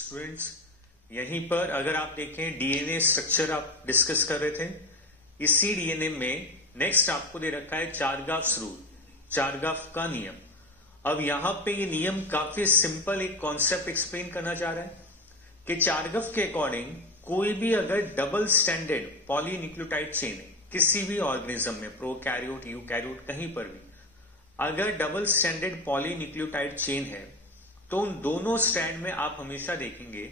Students, यहीं पर अगर आप देखें डीएनए स्ट्रक्चर आप डिस्कस कर रहे थे। इसी डीएनए में नेक्स्ट आपको दे रखा है चारगाफ्स रूल, चारगाफ का नियम। अब यहां पे ये नियम काफी सिंपल एक कॉन्सेप्ट एक्सप्लेन करना चाह रहा है कि चारगाफ के अकॉर्डिंग कोई भी अगर डबल स्टैंडर्ड पॉलीन्यूक्लियोटाइड चेन है किसी भी ऑर्गेनिज्म में, प्रोकैरियोट यूकैरियोट कहीं पर भी अगर डबल स्टैंडर्ड पॉलीन्यूक्लियोटाइड चेन है तो उन दोनों स्ट्रैंड में आप हमेशा देखेंगे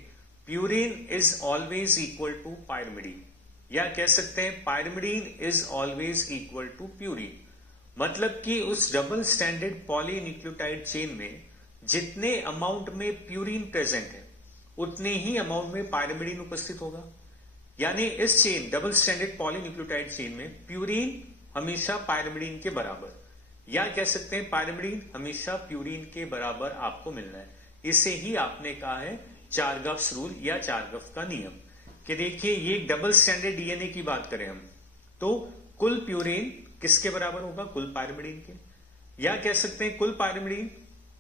purine is always equal to pyrimidine, या कह सकते हैं pyrimidine is always equal to purine. मतलब कि उस डबल स्टैंडर्ड पॉलीन्यूक्लियोटाइड चेन में जितने अमाउंट में प्यूरिन प्रेजेंट है उतने ही अमाउंट में पायरिमिडीन उपस्थित होगा। यानी इस chain double standard polynucleotide chain में प्यूरिन हमेशा पायरिमिडीन के बराबर, या कह सकते हैं पायरिमिडीन हमेशा प्यूरिन के बराबर आपको मिलना है। इसे ही आपने कहा है चारगाफ्स रूल या चारगाफ का नियम। कि देखिए ये डबल स्टैंडर्ड डीएनए की बात करें हम तो कुल प्यूरिन किसके बराबर होगा? कुल पायरिमिडीन के, या कह सकते हैं कुल पायरिमिडीन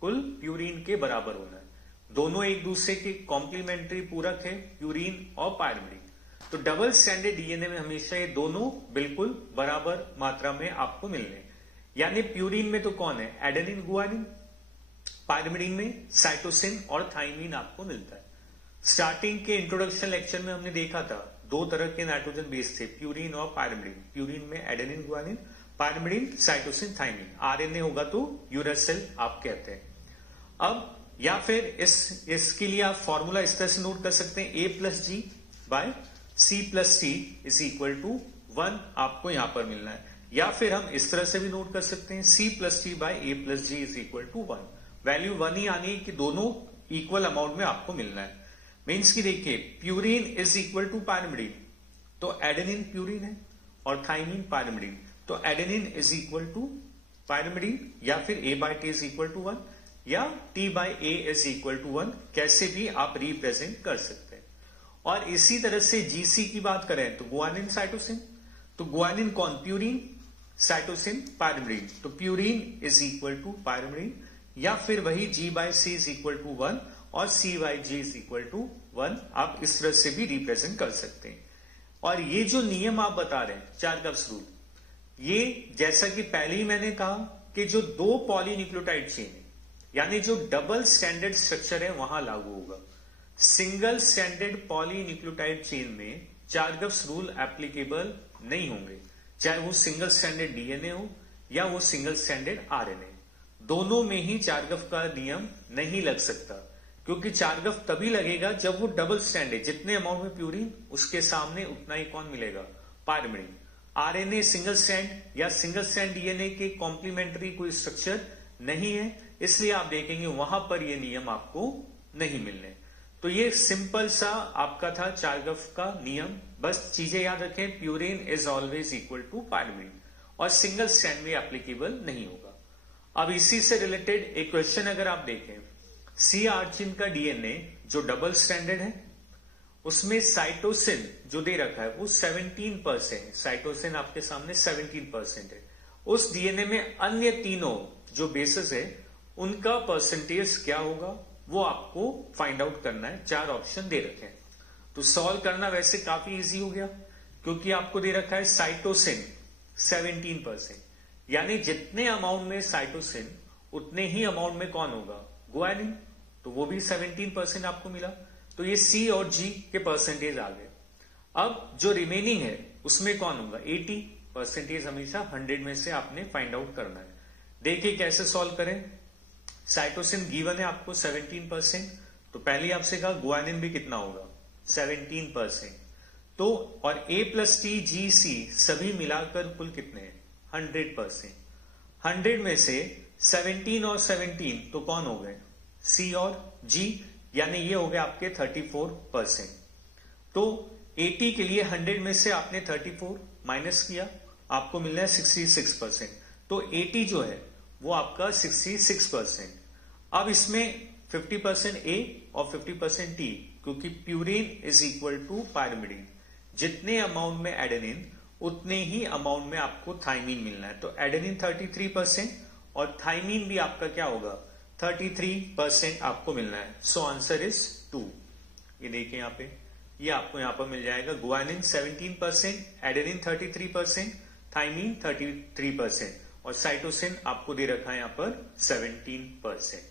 कुल प्यूरिन के बराबर होना है। दोनों एक दूसरे के कॉम्प्लीमेंट्री पूरक है, प्यूरिन और पायरिमिडीन। तो डबल स्टैंडर्ड डीएनए में हमेशा ये दोनों बिल्कुल बराबर मात्रा में आपको मिलने। यानी प्यूरिन में तो कौन है? एडेनिन गुआनिन, पायरिमिडीन में साइटोसिन और थाइमिन आपको मिलता है। स्टार्टिंग के इंट्रोडक्शन लेक्चर में हमने देखा था दो तरह के नाइट्रोजन बेस थे, प्यूरिन और पायरिमिडीन। प्यूरिन में adenine guanine, pyrimidine cytosine thymine. RNA होगा तो यूरेसिल आप कहते हैं। अब या फिर इसके लिए आप फॉर्मूला इस तरह से नोट कर सकते हैं, A plus G by C plus C is equal to 1 आपको यहां पर मिलना है। या फिर हम इस तरह से भी नोट कर सकते हैं, C plus T by A plus G is equal to 1। Value 1 ही आनी है कि दोनों इक्वल अमाउंट में आपको मिलना है। मीन्स की देखिए purine is equal to pyrimidine, तो एडेनिन प्यूरिन है और थाइमिन पायरिमिडीन, तो adenine is equal to pyrimidine, या फिर A by T is equal to 1 या T by A is equal to 1, कैसे भी आप रिप्रेजेंट कर सकते हैं। और इसी तरह से जीसी की बात करें तो गुआनिन साइटोसिन, तो गुआनिन कौन? प्यूरिन, साइटोसिन पायरिमिडीन, तो purine is equal to pyrimidine, या फिर वही G by C is equal to 1 और C by G is equal to 1, आप इस तरह से भी रिप्रेजेंट कर सकते हैं। और ये जो नियम आप बता रहे हैं चारगाफ्स रूल, ये जैसा कि पहले ही मैंने कहा कि जो दो पॉलीन्यूक्लियोटाइड चेन है यानी जो डबल स्टैंडर्ड स्ट्रक्चर है वहां लागू होगा। सिंगल स्टैंडर्ड पॉलीन्यूक्लियोटाइड चेन में चारगाफ्स रूल एप्लीकेबल नहीं होंगे, चाहे वो सिंगल स्टैंडर्ड डीएनए हो या वो सिंगल स्टैंडर्ड आरएनए। दोनों में ही चारगाफ का नियम नहीं लग सकता, क्योंकि चारगाफ तभी लगेगा जब वो डबल स्टैंड है, जितने अमाउंट में प्यूरिन उसके सामने उतना ही कौन मिलेगा? पायरिमिडीन। आरएनए सिंगल स्टैंड या सिंगल स्टैंड डीएनए के कॉम्प्लीमेंट्री कोई स्ट्रक्चर नहीं है, इसलिए आप देखेंगे वहां पर ये नियम आपको नहीं मिलने। तो ये सिंपल सा आपका था चारगाफ का नियम। बस चीजें याद रखें, purine is always equal to pyrimidine और सिंगल स्टैंड में एप्लीकेबल नहीं होगा। अब इसी से रिलेटेड एक क्वेश्चन अगर आप देखें, सी आर्चिन का डीएनए जो डबल स्टैंडर्ड है उसमें साइटोसिन जो दे रखा है वो 17% है। साइटोसिन आपके सामने 17% है। उस डीएनए में अन्य तीनों जो बेसेस है उनका परसेंटेज क्या होगा वो आपको फाइंड आउट करना है। 4 ऑप्शन दे रखे हैं, तो सॉल्व करना वैसे काफी इजी हो गया, क्योंकि आपको दे रखा है साइटोसिन 17%, यानी जितने अमाउंट में साइटोसिन उतने ही अमाउंट में कौन होगा? गुआनिन, तो वो भी 17% आपको मिला। तो ये सी और जी के परसेंटेज आ गए। अब जो रिमेनिंग है उसमें कौन होगा? 80%। हमेशा 100 में से आपने फाइंड आउट करना है। देखिए कैसे सॉल्व करें। साइटोसिन गिवन है आपको 17%, तो पहले आपसे कहा गुआनिन भी कितना होगा? 17%। तो और ए प्लस टी जी सी सभी मिलाकर कुल कितने हैं? 100%। 100 में से 17 और 17 तो कौन हो गए? सी और जी, यानी ये हो गए आपके 34%। तो 80 के लिए 100 में से आपने 34 माइनस किया, आपको मिलना है 66%। तो 80 जो है वो आपका 66%। अब इसमें 50% ए और 50% टी, क्योंकि purine is equal to pyrimidine. जितने अमाउंट में एडेनिन उतने ही अमाउंट में आपको थाइमिन मिलना है। तो एडेनिन 33% और थाइमिन भी आपका क्या होगा? 33% आपको मिलना है। So answer is 2। ये देखिए यहाँ पे, ये आपको यहाँ पर मिल जाएगा। गुआनिन 17%, एडेनिन 33%, थाइमीन 33% और साइटोसिन आपको दे रखा है यहाँ पर 17%।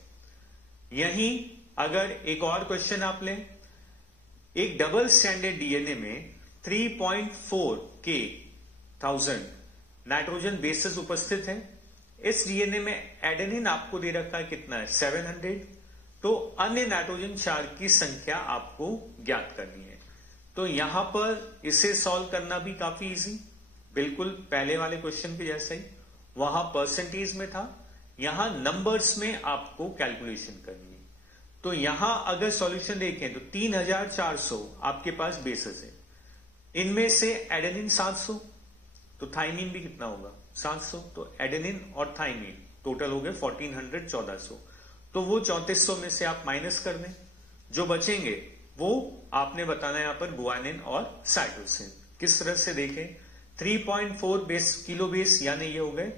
यहीं अगर एक और क्वेश्चन आप लें, एक डबल स्टैंडर्ड डीएनए में 3.4 के 1000 नाइट्रोजन बेसेस उपस्थित है। इस डीएनए में एडेनिन आपको दे रखा है कितना है 700। तो अन्य नाइट्रोजन चार की संख्या आपको ज्ञात करनी है। तो यहां पर इसे सॉल्व करना भी काफी इजी, बिल्कुल पहले वाले क्वेश्चन के जैसा ही। वहां परसेंटेज में था, यहां नंबर्स में आपको कैलकुलेशन करनी है। तो यहां अगर सॉल्यूशन देखें तो 3400 आपके पास बेसेस है, इनमें से एडेनिन 700, तो थाइमीन भी कितना होगा 700। तो एडेनिन और थाइमीन टोटल हो गए 1400, 1400। तो वो 3400 में से आप माइनस कर दें, जो बचेंगे वो आपने बताना है यहां पर गुआनिन और साइटोसिन। किस तरह से देखें, 3.4 बेस किलो बेस यानी ये हो गए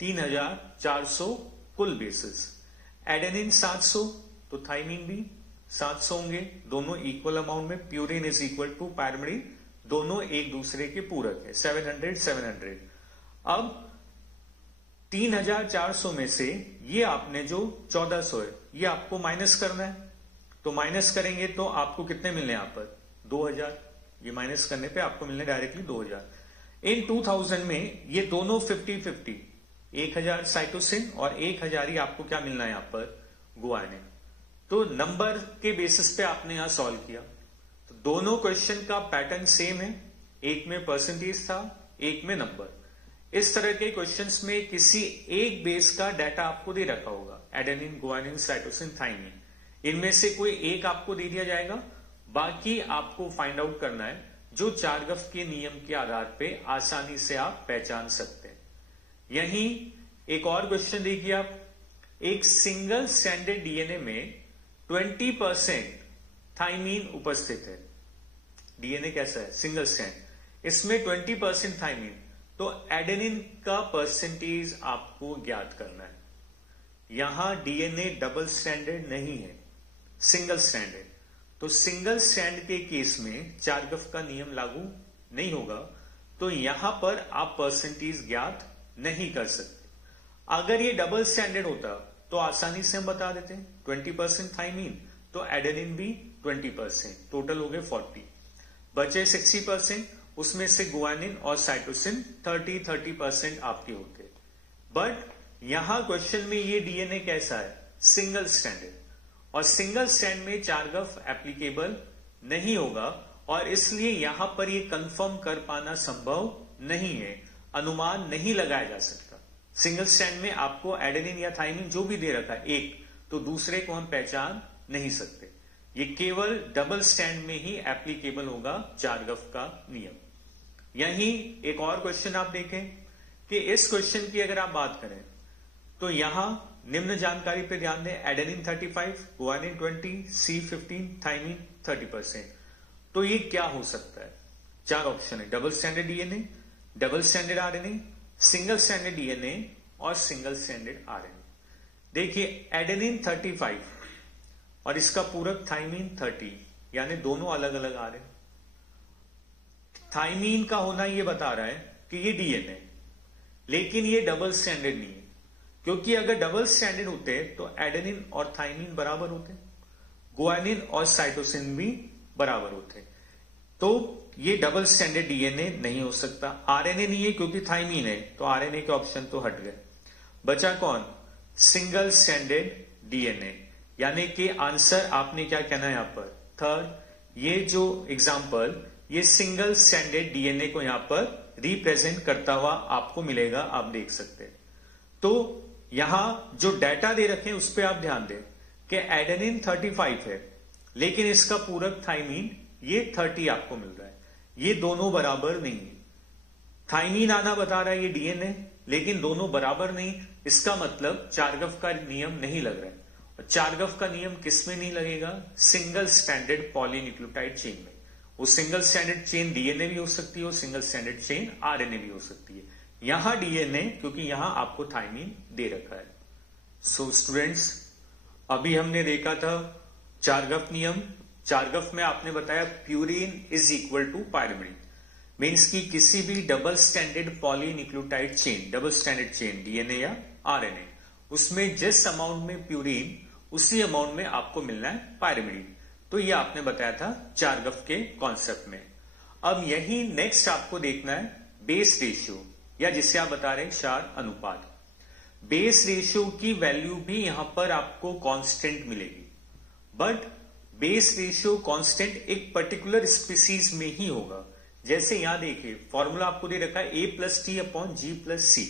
3400 कुल बेसिस। एडेनिन 700, तो थाइमीन भी 700 होंगे, दोनों इक्वल अमाउंट में। Purine is equal to pyrimidine, दोनों एक दूसरे के पूरक है, 700 700। अब 3400 में से ये आपने जो 1400 है ये आपको माइनस करना है। तो माइनस करेंगे तो आपको कितने मिलने यहां पर 2000। ये माइनस करने पे आपको मिलने डायरेक्टली 2000। इन 2000 में ये दोनों 50-50, 1000 साइटोसिन और 1000 ही आपको क्या मिलना है यहां पर गुआनिन। तो नंबर के बेसिस पे आपने यहां सॉल्व किया। तो दोनों क्वेश्चन का पैटर्न सेम है, एक में परसेंटेज था, एक में नंबर। इस तरह के क्वेश्चंस में किसी एक बेस का डाटा आपको दे रखा होगा, एडेनिन, गुआनिन, साइटोसिन, थाइमीन। इनमें से कोई एक आपको दे दिया जाएगा, बाकी आपको फाइंड आउट करना है जो चारगफ के नियम के आधार पे आसानी से आप पहचान सकते हैं। यहीं एक और क्वेश्चन देखिए आप, एक सिंगल स्टैंडर्ड डीएनए में 20% थाइमीन उपस्थित है। डीएनए कैसा है, सिंगल स्टैंड, इसमें 20% थाइमीन। तो एडेनिन का परसेंटेज आपको ज्ञात करना है। यहां डीएनए डबल स्टैंडर्ड नहीं है, सिंगल स्टैंडर्ड। तो सिंगल स्टैंड के केस में चारगफ का नियम लागू नहीं होगा, तो यहां पर आप परसेंटेज ज्ञात नहीं कर सकते। अगर ये डबल स्टैंडर्ड होता तो आसानी से हम बता देते हैं, 20% थाइमीन तो एडेनिन भी 20%, टोटल हो गए 40। बचे 60%, उसमें से गुआनिन और साइटोसिन 30% आपके होते। बट यहां क्वेश्चन में ये डीएनए कैसा है, सिंगल स्टैंडर्ड, और सिंगल स्टैंड में चारगफ एप्लीकेबल नहीं होगा, और इसलिए यहां पर ये कंफर्म कर पाना संभव नहीं है, अनुमान नहीं लगाया जा सकता। सिंगल स्टैंड में आपको एडेनिन या थाइमीन जो भी दे रखा है एक, तो दूसरे को हम पहचान नहीं सकते। ये केवल डबल स्टैंड में ही एप्लीकेबल होगा चारगफ का नियम। यहीं एक और क्वेश्चन आप देखें कि इस क्वेश्चन की अगर आप बात करें तो यहां निम्न जानकारी पे ध्यान दें, एडेनिन 35, गुआनिन 20, C15, थाइमीन 30%। तो ये क्या हो सकता है, चार ऑप्शन है, double standard DNA, double standard RNA, single standard DNA और सिंगल स्टैंडर्ड आरएनए। देखिए एडेनिन 35 और इसका पूरक थाइमीन 30, यानी दोनों अलग अलग आ रहे हैं। थाइमीन का होना यह बता रहा है कि ये डीएनए, लेकिन ये डबल स्टैंडर्ड नहीं है, क्योंकि अगर डबल स्टैंडर्ड होते तो एडेनिन और थाइमीन बराबर होते, गुआनिन और साइटोसिन भी बराबर होते। तो ये डबल स्टैंडर्ड डीएनए नहीं हो सकता। आरएनए नहीं है क्योंकि थाइमीन है, तो आरएनए के ऑप्शन तो हट गए। बचा कौन, सिंगल स्टैंडर्ड डीएनए, यानी कि आंसर आपने क्या कहना है यहां पर, थर्ड। ये जो एग्जाम्पल, ये सिंगल स्टैंडर्ड डीएनए को यहां पर रिप्रेजेंट करता हुआ आपको मिलेगा, आप देख सकते हैं। तो यहां जो डाटा दे रखे हैं उस पर आप ध्यान दें कि एडेनिन 35 है, लेकिन इसका पूरक थाइमीन ये 30 आपको मिल रहा है। ये दोनों बराबर नहीं है। थाइमीन आना बता रहा है ये डीएनए, लेकिन दोनों बराबर नहीं। इसका मतलब चारगफ का नियम नहीं लग रहा है। और चारगफ का नियम किस में नहीं लगेगा, सिंगल स्टैंडर्ड पॉलीन्यूक्लियोटाइड चेन में। वो सिंगल स्टैंडर्ड चेन डीएनए भी हो सकती है और सिंगल स्टैंडर्ड चेन आरएनए भी हो सकती है। यहां डीएनए, क्योंकि यहां आपको थाइमीन दे रखा है। सो स्टूडेंट्स, अभी हमने देखा था चारगफ नियम, चार्गफ में आपने बताया purine is equal to pyrimidine, means कि किसी भी double standard polynucleotide chain, double standard chain DNA या आरएनए, उसमें जिस अमाउंट में प्यूरिन उसी अमाउंट में आपको मिलना है पायरिमिडीन। तो ये आपने बताया था चार्गफ के कॉन्सेप्ट में। अब यही नेक्स्ट आपको देखना है बेस रेशियो, या जिसे आप बता रहे हैं क्षार अनुपात। बेस रेशियो की वैल्यू भी यहां पर आपको कांस्टेंट मिलेगी, बट बेस रेशियो कांस्टेंट एक पर्टिकुलर स्पीसीज में ही होगा। जैसे यहां देखिए फॉर्मूला आपको दे रखा है A+T/G+C।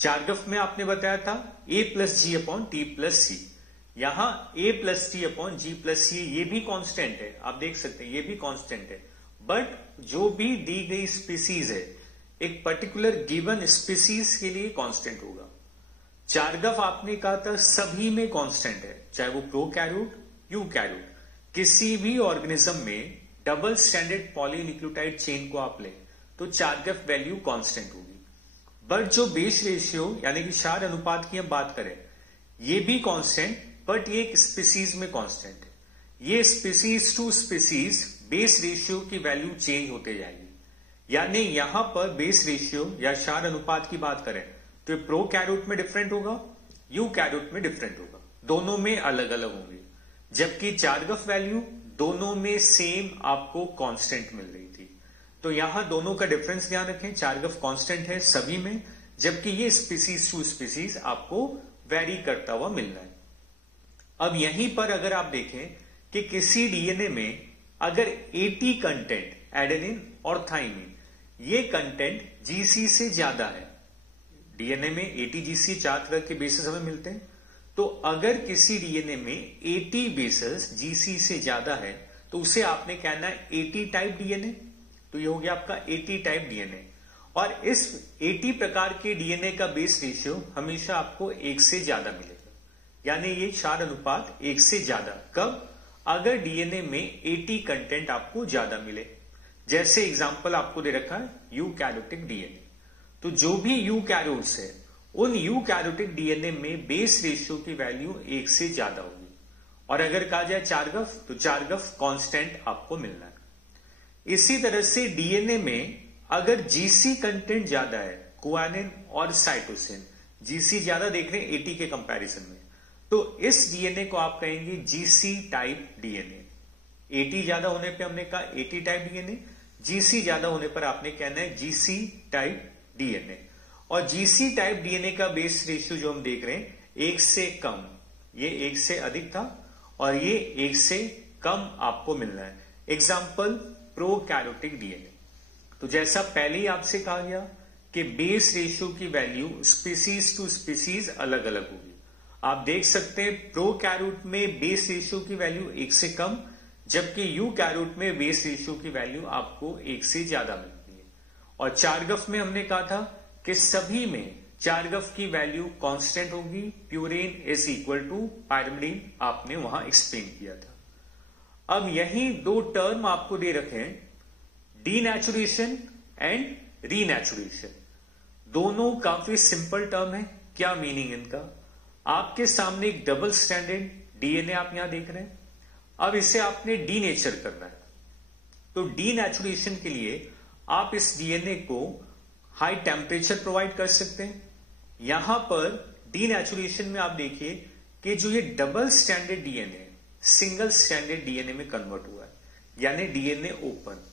चार्गफ में आपने बताया था A+G/T+C। यहां A+T/G+C ये भी कांस्टेंट है, आप देख सकते हैं ये भी कांस्टेंट है। बट जो भी दी गई स्पीसीज है एक पर्टिकुलर गिवन स्पीसीज के लिए कांस्टेंट होगा। चार्गफ आपने कहा था सभी में कांस्टेंट है, चाहे वो प्रोकैरियोट यूकैरियोट, किसी भी ऑर्गेनिज्म में डबल स्टैंडर्ड पॉलीन्यूक्लियोटाइड चेन को आप लें तो चार्गफ वैल्यू कांस्टेंट होगी। बट जो बेस रेशियो यानी कि क्षार अनुपात की हम बात करें, ये भी कांस्टेंट, बट ये एक स्पीसीज में कांस्टेंट है। ये species to species base ratio की वैल्यू चेंज होते जाएगी। यानी यहां पर बेस रेशियो या क्षार अनुपात की बात करें तो प्रोकैरियोट में डिफरेंट होगा, यूकैरियोट में डिफरेंट होगा, दोनों में अलग अलग होंगे। जबकि चार्गफ वैल्यू दोनों में सेम आपको कांस्टेंट मिल रही थी। तो यहां दोनों का डिफरेंस ध्यान रखें, चार्गफ कांस्टेंट है सभी में, जबकि ये स्पीसीज टू स्पीसीज आपको वेरी करता हुआ मिल रहा है। अब यहीं पर अगर आप देखें कि किसी डीएनए में अगर 80 कंटेंट एडेनिन और थाइमिन, ये कंटेंट जीसी से ज्यादा है, डीएनए में 80 जीसी 4 तरह के बेसिस हमें मिलते हैं, तो अगर किसी डीएनए में 80 बेसिस जीसी से ज्यादा है तो उसे आपने कहना है 80 टाइप डीएनए। तो ये हो गया आपका 80 टाइप डीएनए। और इस 80 प्रकार के डीएनए का बेस रेशियो हमेशा आपको 1 से ज्यादा मिलेगा, यानी ये क्षार अनुपात 1 से ज्यादा। कब? अगर डीएनए में 80 कंटेंट आपको ज्यादा मिले। जैसे एग्जांपल आपको दे रखा है यूकैरियोटिक डीएनए, तो जो भी यूकैरियोट्स है उन यूकैरियोटिक डीएनए में बेस रेशियो की वैल्यू 1 से ज्यादा होगी। और अगर कहा जाए चार्गफ, तो चार्गफ कांस्टेंट आपको मिलना है। इसी तरह से डीएनए में अगर जीसी कंटेंट ज्यादा है, गुआनिन और साइटोसिन, जीसी ज्यादा देख रहे हैं 80 के कंपैरिजन में, तो इस डीएनए को आप कहेंगे जीसी टाइप डीएनए। 80 ज्यादा होने पे हमने कहा 80 टाइप डीएनए, जीसी ज्यादा होने पर आपने कहना है जीसी टाइप डीएनए। और जीसी टाइप डीएनए का बेस रेशियो जो हम देख रहे हैं 1 से कम, ये 1 से अधिक था और ये 1 से कम आपको मिलना है। Example prokaryotic DNA. तो जैसा पहले ही आपसे कहा गया कि बेस रेशियो की वैल्यू स्पीसीज टू स्पीसीज अलग अलग होगी। आप देख सकते हैं प्रोकैरियोट में बेस रेशियो की वैल्यू 1 से कम, जबकि यूकैरियोट में बेस रेशियो की वैल्यू आपको 1 से ज्यादा मिलती है। और चार्गफ में हमने कहा था कि सभी में चार्गफ की वैल्यू कांस्टेंट होगी, purine is equal to pyrimidine, आपने वहां एक्सप्लेन किया था। अब यही 2 टर्म आपको दे रखे हैं, डीनेचुरेशन एंड रीनेचुरेशन। दोनों काफी सिंपल टर्म है। क्या मीनिंग इनका? आपके सामने एक डबल स्टैंडर्ड डीएनए आप यहां देख रहे हैं, अब इसे आपने डीनेचर करना है। तो डीनेचुरेशन के लिए आप इस डीएनए को हाई टेम्परेचर प्रोवाइड कर सकते हैं। यहां पर डीनेचुरेशन में आप देखिए कि जो ये double standard DNA single standard DNA में कन्वर्ट हुआ है, यानी डीएनए ओपन।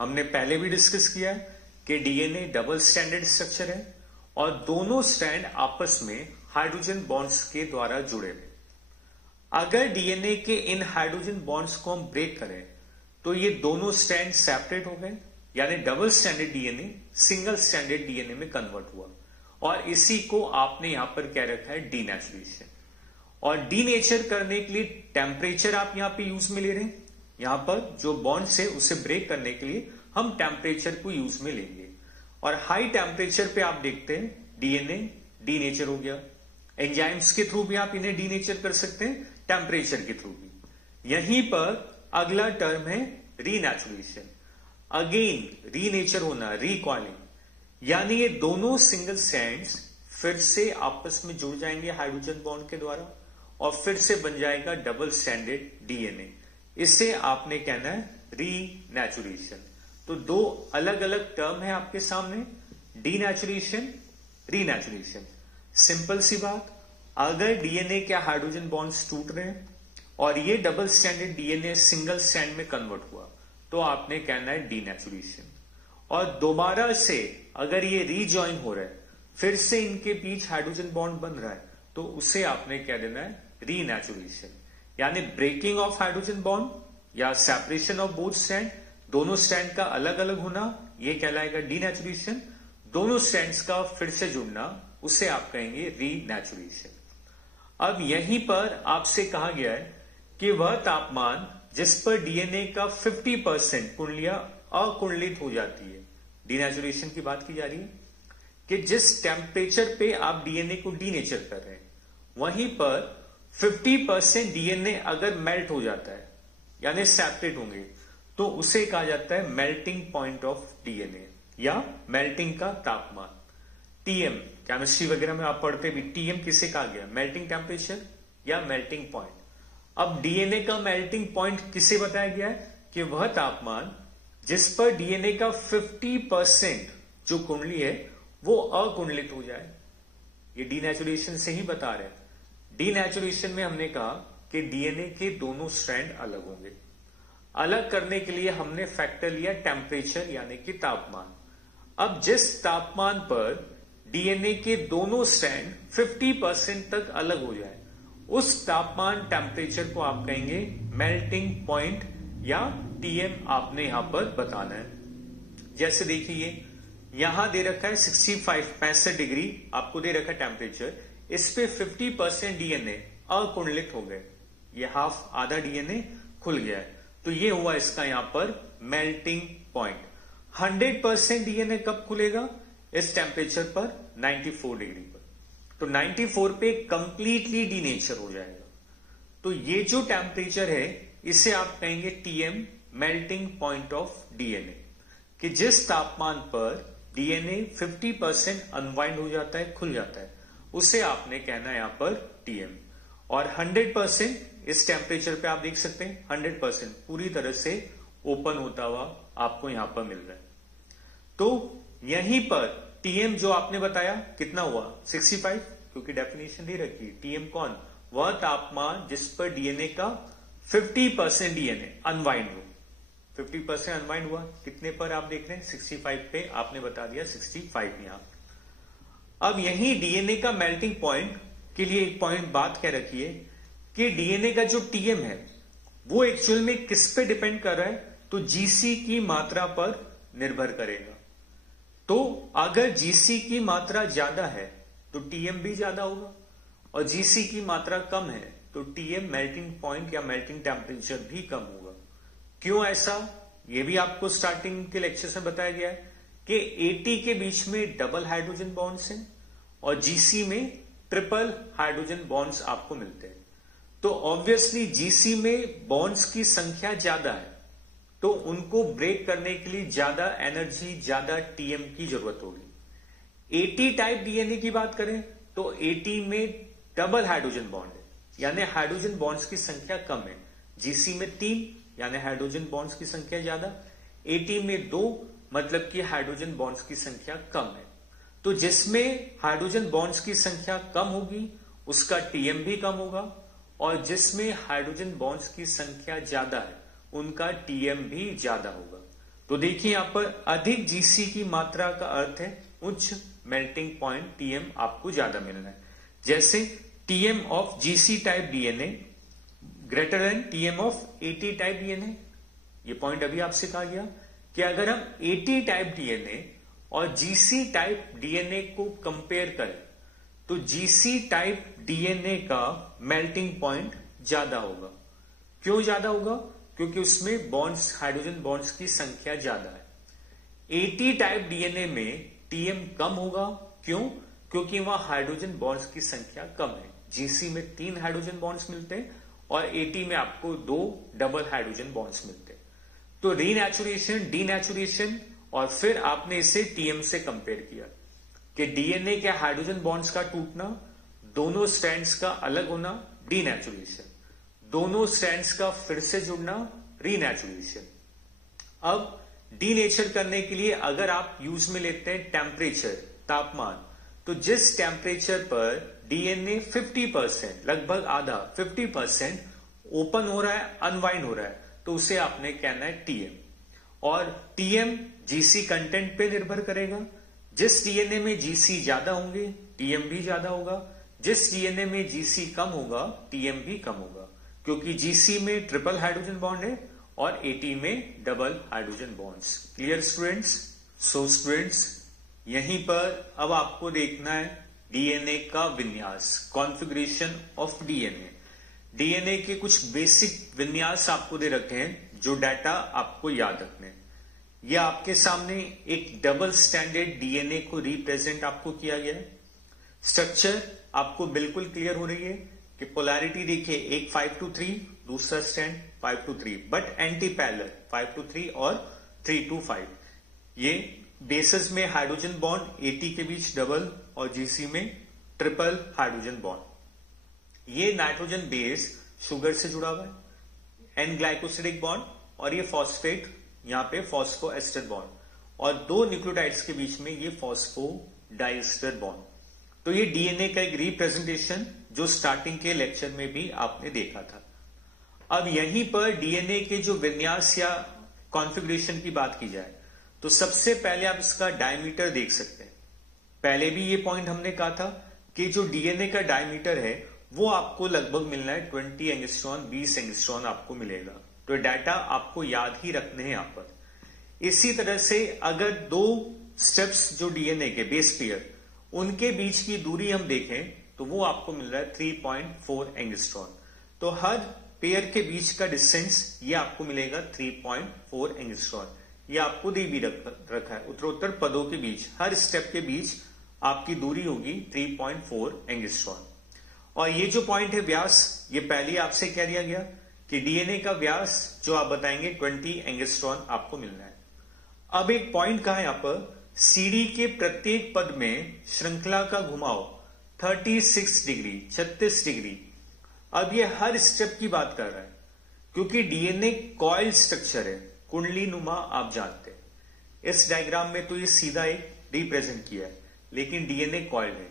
हमने पहले भी डिस्कस किया है कि डीएनए डबल स्टैंडर्ड स्ट्रक्चर है और दोनों स्ट्रैंड आपस में हाइड्रोजन बॉन्ड्स के द्वारा जुड़े हुए। अगर डीएनए के इन हाइड्रोजन बॉन्ड्स को हम ब्रेक करें तो ये दोनों स्ट्रैंड सेपरेट हो गए, यानी double standard DNA single standard DNA में कन्वर्ट हुआ। और इसी को आपने यहां पर कह रखा है डीनेचुरेशन। और डीनेचर करने के लिए टेम्परेचर आप यहां पे यूज में ले रहे हैं। यहां पर जो बॉन्ड्स है उसे ब्रेक करने के लिए हम टेम्परेचर को यूज में लेंगे। और हाई टेम्परेचर पे आप देखते हैं डीएनए डीनेचर हो गया। एंजाइम्स के थ्रू भी आप इन्हें डीनेचर कर सकते हैं, टेम्परेचर के थ्रू भी। यहीं पर अगला टर्म है रीनेचुरेशन। अगेन रीनेचर होना, रिकॉइलिंग, यानी ये दोनों सिंगल स्ट्रैंड्स फिर से आपस में जुड़ जाएंगे हाइड्रोजन बॉन्ड के द्वारा और फिर से बन जाएगा डबल स्टैंडर्ड डीएनए। इसे आपने कहना है रीनेचुरेशन। तो दो अलग अलग टर्म है आपके सामने, डीनेचुरेशन, रीनेचुरेशन। सिंपल सी बात, अगर डीएनए के हाइड्रोजन बॉन्ड्स टूट रहे हैं और ये double stranded DNA single strand में कन्वर्ट हुआ तो आपने कहना है डीनेचुरेशन। और दोबारा से अगर ये रीजॉइन हो रहा है, फिर से इनके बीच हाइड्रोजन बॉन्ड बन रहा है, तो उसे आपने कह देना है रीनेचुरेशन। यानी ब्रेकिंग ऑफ हाइड्रोजन बॉन्ड या सेपरेशन ऑफ बोथ स्ट्रैंड, दोनों स्ट्रैंड का अलग अलग होना, यह कहलाएगा डीनेचुरेशन। दोनों स्ट्रैंड्स का फिर से जुड़ना, उसे आप कहेंगे रीनेचुरेशन। अब यहीं पर आपसे कहा गया है कि वह तापमान जिस पर डीएनए का 50% कुंडलियां अकुंडलित हो जाती है, डीनेचुरेशन की बात की जा रही है कि जिस टेम्परेचर पे आप डीएनए को डीनेचर कर रहे हैं, वहीं पर 50% डीएनए अगर मेल्ट हो जाता है यानी सेपरेट होंगे, तो उसे कहा जाता है मेल्टिंग पॉइंट ऑफ डीएनए या मेल्टिंग का तापमान। टीएम केमिस्ट्री वगैरह में आप पढ़ते भी, टीएम किसे कहा गया, मेल्टिंग टेम्परेचर या मेल्टिंग पॉइंट। अब डीएनए का मेल्टिंग पॉइंट किसे बताया गया है कि वह तापमान जिस पर डीएनए का 50% जो कुंडली है वो अकुंडलित हो जाए। ये डीनेचुरेशन से ही बता रहे हैं। डीनेचुरेशन में हमने कहा कि डीएनए के दोनों स्ट्रैंड अलग होंगे। अलग करने के लिए हमने फैक्टर लिया टेम्परेचर यानी कि तापमान। अब जिस तापमान पर डीएनए के दोनों स्ट्रैंड 50% तक अलग हो जाए, उस तापमान टेम्परेचर को आप कहेंगे मेल्टिंग पॉइंट या टीएम आपने यहां पर बताना है। जैसे देखिए यहां दे रखा है 65 डिग्री आपको दे रखा है टेम्परेचर, इस पे 50% डीएनए अकुंडलित हो गए, ये हाफ आधा डीएनए खुल गया है, तो ये हुआ इसका यहां पर मेल्टिंग पॉइंट। 100% डीएनए कब खुलेगा, इस टेम्परेचर पर 94 डिग्री पर, तो 94 पे कंप्लीटली डीनेचर हो जाएगा। तो ये जो टेम्परेचर है इसे आप कहेंगे TM, melting point of DNA, कि जिस तापमान पर डीएनए 50% अनवाइंड हो जाता है, खुल जाता है, उसे आपने कहना है यहां पर टीएम। और 100% इस टेम्परेचर पे आप देख सकते हैं 100% पूरी तरह से ओपन होता हुआ आपको यहां पर मिल रहा है। तो यहीं पर टीएम जो आपने बताया कितना हुआ 65, क्योंकि डेफिनेशन दे रखी है। टीएम कौन, वह तापमान जिस पर डीएनए का 50% डीएनए अनवाइंड हो। 50% अनवाइंड हुआ कितने पर आप देख रहे हैं 65 पे, आपने बता दिया 65 यहां। अब यही डीएनए का मेल्टिंग पॉइंट के लिए एक पॉइंट बात कह रखी है कि डीएनए का जो टीएम है वो एक्चुअल में किस पे डिपेंड कर रहा है, तो जीसी की मात्रा पर निर्भर करेगा। तो अगर जीसी की मात्रा ज्यादा है तो टीएम भी ज्यादा होगा, और जीसी की मात्रा कम है तो टीएम मेल्टिंग पॉइंट या मेल्टिंग टेम्परेचर भी कम होगा। क्यों ऐसा, ये भी आपको स्टार्टिंग के लेक्चर में बताया गया है कि एटी के बीच में डबल हाइड्रोजन बॉन्ड्स हैं और जीसी में ट्रिपल हाइड्रोजन बॉन्ड्स आपको मिलते हैं। तो ऑब्वियसली जीसी में बॉन्ड्स की संख्या ज्यादा है, तो उनको ब्रेक करने के लिए ज्यादा एनर्जी, ज्यादा टीएम की जरूरत होगी। एटी टाइप डीएनए की बात करें तो एटी में डबल हाइड्रोजन बॉन्ड है, यानी हाइड्रोजन बॉन्ड्स की संख्या कम है। जीसी में 3 यानी हाइड्रोजन बॉन्ड्स की संख्या ज्यादा, एटी में 2 मतलब कि हाइड्रोजन बॉन्ड्स की संख्या कम है। तो जिसमें हाइड्रोजन बॉन्ड्स की संख्या कम होगी उसका टीएम भी कम होगा, और जिसमें हाइड्रोजन बॉन्ड्स की संख्या ज्यादा है उनका टीएम भी ज्यादा होगा। तो देखिए यहां पर अधिक जीसी की मात्रा का अर्थ है उच्च मेल्टिंग पॉइंट, टीएम आपको ज्यादा मिलना है। जैसे TM of GC type DNA greater than TM of eighty type DNA. ये पॉइंट अभी आपसे कहा गया कि अगर हम एटी टाइप डीएनए और जीसी टाइप डीएनए को कंपेयर करें तो जीसी टाइप डीएनए का मेल्टिंग पॉइंट ज्यादा होगा। क्यों ज्यादा होगा, क्योंकि उसमें बॉन्ड्स, हाइड्रोजन बॉन्ड्स की संख्या ज्यादा है। एटी टाइप डीएनए में टीएम कम होगा, क्यों, क्योंकि वहां हाइड्रोजन बॉन्ड्स की संख्या कम है। जीसी में 3 हाइड्रोजन बॉन्ड्स मिलते हैं और एटी में आपको 2 डबल हाइड्रोजन बॉन्ड्स मिलते हैं। तो रीनेचुरेशन, डीनेचुरेशन, और फिर आपने इसे टीएम से कंपेयर किया कि डीएनए के हाइड्रोजन बॉन्ड्स का टूटना, दोनों स्ट्रैंड्स का अलग होना, डीनेचुरेशन। दोनों स्ट्रैंड्स का फिर से जुड़ना, रीनेचुरेशन। अब डीनेचर करने के लिए अगर आप यूज में लेते हैं टेम्परेचर, तापमान, तो जिस टेम्परेचर पर डीएनए 50%, लगभग आधा 50% ओपन हो रहा है, अनवाइंड हो रहा है, तो उसे आपने कहना है टीएम। और टीएम जीसी कंटेंट पे निर्भर करेगा। जिस डीएनए में जीसी ज्यादा होंगे टीएम भी ज्यादा होगा, जिस डीएनए में जीसी कम होगा टीएम भी कम होगा, क्योंकि जीसी में ट्रिपल हाइड्रोजन बॉन्ड है और एटी में double hydrogen bonds. Clear students? So students, यहीं पर अब आपको देखना है डीएनए का विन्यास, कॉन्फ़िगरेशन ऑफ डीएनए। डीएनए के कुछ बेसिक विन्यास आपको दे रखे हैं जो डाटा आपको याद रखने हैं। यह आपके सामने एक डबल स्टैंडर्ड डीएनए को रिप्रेजेंट आपको किया गया है। स्ट्रक्चर आपको बिल्कुल क्लियर हो रही है कि पोलैरिटी देखिए, एक 5-3, दूसरा स्टैंड 5-3, बट एंटी पैरेलल 5-3 और 3-5। ये बेसेस में हाइड्रोजन बॉन्ड एटी के बीच डबल और जीसी में ट्रिपल हाइड्रोजन बॉन्ड। ये नाइट्रोजन बेस शुगर से जुड़ा हुआ है, एन ग्लाइकोसिडिक बॉन्ड, और ये फॉस्फेट, यहां पे फॉस्फो एस्टर बॉन्ड, और दो न्यूक्लियोटाइड्स के बीच में ये फॉस्फो डाइएस्टर बॉन्ड। तो ये डीएनए का एक रिप्रेजेंटेशन जो स्टार्टिंग के लेक्चर में भी आपने देखा था। अब यहीं पर डीएनए के जो विन्यास या कॉन्फ़िगरेशन की बात की जाए तो सबसे पहले आप इसका डायमीटर देख सकते हैं। पहले भी ये पॉइंट हमने कहा था कि जो डीएनए का डायमीटर है वो आपको लगभग मिलना है 20 एंगस्ट्रॉन, 20 एंगस्ट्रॉन आपको मिलेगा। तो डाटा आपको याद ही रखने हैं यहां पर। इसी तरह से अगर दो स्टेप्स जो डीएनए के बेस पेयर, उनके बीच की दूरी हम देखें तो वो आपको मिल रहा है 3.4 एंगस्ट्रॉन। तो हर पेयर के बीच का डिस्टेंस ये आपको मिलेगा 3.4 एंगस्ट्रॉन। ये आपको दे भी रखा है, उत्तरोत्तर पदों के बीच हर स्टेप के बीच आपकी दूरी होगी 3.4 एंगस्ट्रॉन। और ये जो पॉइंट है व्यास, ये पहले आपसे कह दिया गया कि डीएनए का व्यास जो आप बताएंगे 20 एंगस्ट्रॉन आपको मिलना है। अब एक पॉइंट कहा है यहां पर, सीडी के प्रत्येक पद में श्रृंखला का घुमाव 36 डिग्री, 36 डिग्री। अब ये हर स्टेप की बात कर रहा है, क्योंकि डीएनए कॉइल स्ट्रक्चर है, कुंडली नुमा, आप जानते हैं। इस डायग्राम में तो ये सीधा एक रिप्रेजेंट किया है, लेकिन डीएनए कॉइल है,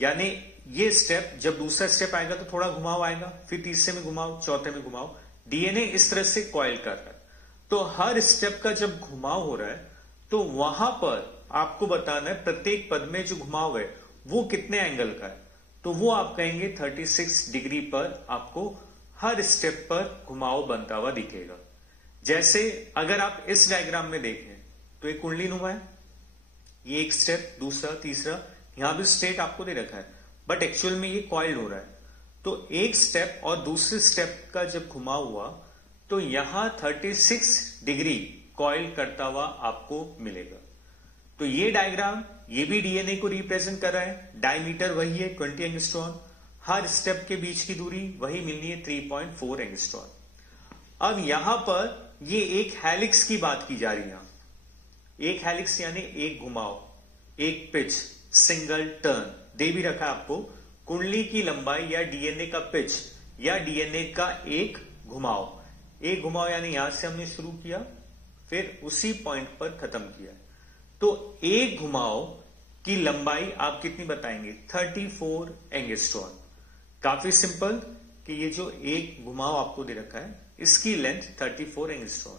यानी ये स्टेप, जब दूसरा स्टेप आएगा तो थोड़ा घुमाव आएगा, फिर तीसरे में घुमाव, चौथे में घुमाव। डीएनए इस तरह से कॉइल कर रहा है। तो हर स्टेप का जब घुमाव हो रहा है तो वहां पर आपको बताना है प्रत्येक पद में जो घुमाव है वो कितने एंगल का है। तो वो आप कहेंगे 36 डिग्री पर आपको हर स्टेप पर घुमाव बनता हुआ दिखेगा। जैसे अगर आप इस डायग्राम में देखें तो एक कुंडली नुमा है, ये एक स्टेप, दूसरा, तीसरा, यहां भी स्ट्रेट आपको दे रखा है, बट एक्चुअल में ये कॉइल हो रहा है। तो एक स्टेप और दूसरे स्टेप का जब घुमाव हुआ तो यहां 36 डिग्री कॉइल करता हुआ आपको मिलेगा। तो ये डायग्राम, ये भी डीएनए को रिप्रेजेंट कर रहा है। डायमीटर वही है 20 एंगस्ट्रॉन, हर स्टेप के बीच की दूरी वही मिलनी है 3.4 एंगस्ट्रॉन। अब यहां पर ये एक हेलिक्स की बात की जा रही है। एक हेलिक्स यानी एक घुमाव, एक पिच, सिंगल टर्न दे भी रखा है आपको। कुंडली की लंबाई या डीएनए का पिच या डीएनए का एक घुमाव, एक घुमाव यानी यहां से हमने शुरू किया फिर उसी पॉइंट पर खत्म किया। तो एक घुमाव की लंबाई आप कितनी बताएंगे? 34 एंगस्ट्रॉन। काफी सिंपल कि ये जो एक घुमाव आपको दे रखा है इसकी लेंथ 34 एंगस्ट्रॉन।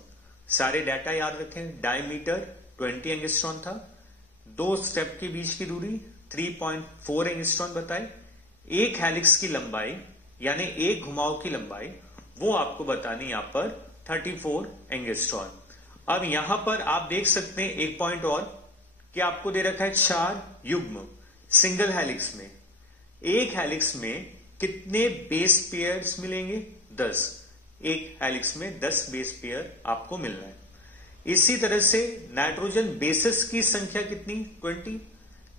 सारे डाटा याद रखें। डायमीटर 20 एंगस्ट्रॉन था, दो स्टेप के बीच की दूरी 3.4 एंगस्ट्रॉन बताए। एक हेलिक्स की लंबाई यानी एक घुमाव की लंबाई वो आपको बतानी यहां पर 34 एंगस्ट्रॉन। अब यहां पर आप देख सकते हैं एक पॉइंट और कि आपको दे रखा है 4 युग्म सिंगल हेलिक्स में। एक हेलिक्स में कितने बेस पेयर्स मिलेंगे? 10। एक हेलिक्स में 10 बेस पेयर आपको मिलना है। इसी तरह से नाइट्रोजन बेसेस की संख्या कितनी? 20,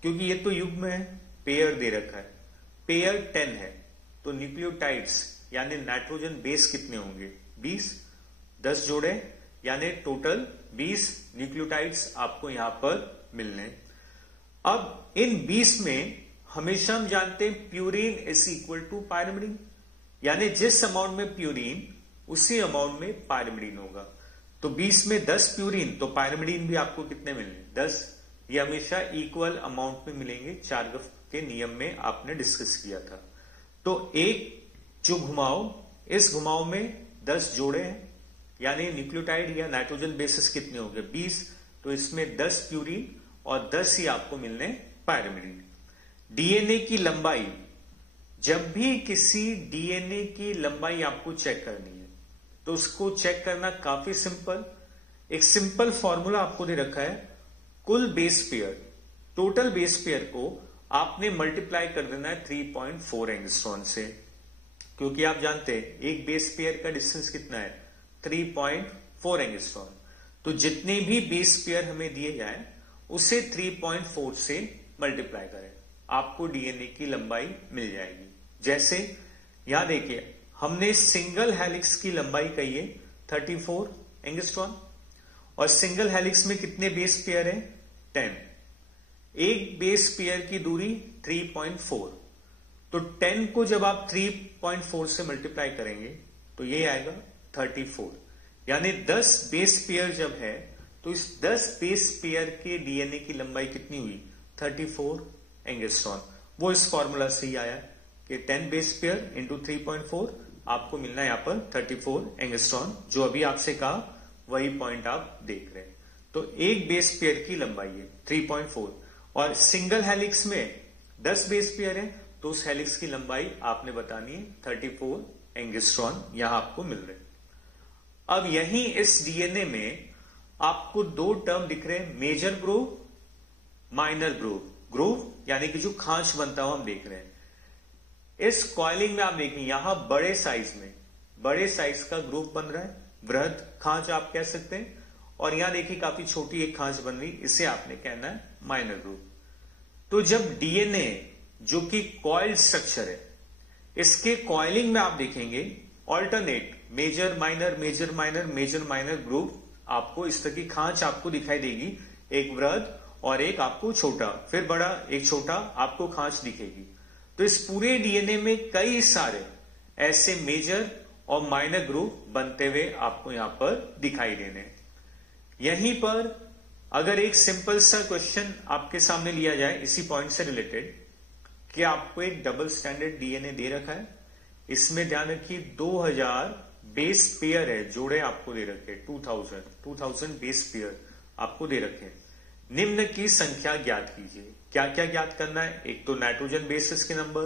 क्योंकि ये तो युग्म है, पेयर दे रखा है, पेयर 10 है। तो न्यूक्लियोटाइड्स यानी नाइट्रोजन बेस कितने होंगे? 20। 10 जोड़े यानी टोटल 20 न्यूक्लियोटाइड्स आपको यहां पर मिलने। अब इन 20 में हमेशा हम जानते हैं purine is equal to pyrimidine. यानी जिस अमाउंट में प्यूरिन उसी अमाउंट में पायरिमिडीन होगा। तो 20 में 10 प्यूरिन, तो पायरिमिडीन भी आपको कितने मिलने 10। ये हमेशा इक्वल अमाउंट में मिलेंगे, चारगफ के नियम में आपने डिस्कस किया था। तो एक जो घुमाव, इस घुमाव में 10 जोड़े हैं, यानी न्यूक्लियोटाइड या नाइट्रोजन बेसिस कितने होंगे 20। तो इसमें 10 प्यूरिन और 10 ही आपको मिलने पायरिमिडीन। डीएनए की लंबाई, जब भी किसी डीएनए की लंबाई आपको चेक करनी है तो उसको चेक करना काफी सिंपल। एक सिंपल फॉर्मूला आपको दे रखा है, कुल base pair, total base pair को आपने मल्टीप्लाई कर देना है 3.4 एंगस्ट्रॉन से, क्योंकि आप जानते हैं एक बेस पेयर का डिस्टेंस कितना है 3.4 एंगस्ट्रॉन। तो जितने भी बेस पेयर हमें दिए जाए उसे 3.4 से मल्टीप्लाई करें, आपको डीएनए की लंबाई मिल जाएगी। जैसे यहां देखिए, हमने सिंगल हेलिक्स की लंबाई कही है 34 एंगस्ट्रॉन, और सिंगल हेलिक्स में कितने बेस पेयर हैं 10। एक बेस पेयर की दूरी 3.4, तो 10 को जब आप 3.4 से मल्टीप्लाई करेंगे तो ये आएगा 34। यानी 10 बेस पेयर जब है तो इस 10 बेस पेयर के डीएनए की लंबाई कितनी हुई 34 एंगस्ट्रॉन। वो इस फॉर्मूला से ही आया कि 10 बेस पेयर इंटू 3.4 आपको मिलना है यहां पर 34 एंगस्ट्रॉन। जो अभी आपसे कहा वही पॉइंट आप देख रहे हैं। तो एक बेस पेयर की लंबाई है 3.4, और सिंगल हेलिक्स में 10 बेस पेयर है तो उस हेलिक्स की लंबाई आपने बतानी है 34 एंगस्ट्रॉन, यहां आपको मिल रहे हैं। अब यहीं इस डीएनए में आपको दो टर्म दिख रहे हैं, major groove, minor groove. Groove यानी कि जो खांच बनता हो हम देख रहे हैं। इस कॉइलिंग में आप देखें, यहां बड़े साइज का ग्रूव बन रहा है, वृहद खांच आप कह सकते हैं, और यहां देखिए काफी छोटी एक खांच बन रही, इसे आपने कहना है माइनर ग्रूव। तो जब डीएनए जो कि कॉइल्ड स्ट्रक्चर है, इसके कॉइलिंग में आप देखेंगे alternate major minor major minor major minor groove, आपको इस तरह की खांच आपको दिखाई देगी, एक वृहद और एक आपको छोटा, फिर बड़ा एक छोटा आपको खांच दिखेगी। तो इस पूरे डीएनए में कई सारे ऐसे मेजर और माइनर ग्रूव बनते हुए आपको यहां पर दिखाई देने। यहीं पर अगर एक सिंपल सा क्वेश्चन आपके सामने लिया जाए इसी पॉइंट से रिलेटेड, कि आपको एक डबल स्टैंडर्ड डीएनए दे रखा है, इसमें ध्यान रखिए 2000 बेस पेयर है, जोड़े आपको दे रखे, 2000 बेस पेयर आपको दे रखे। निम्न की संख्या ज्ञात कीजिए। क्या क्या ज्ञात करना है, एक तो नाइट्रोजन बेसिस के नंबर,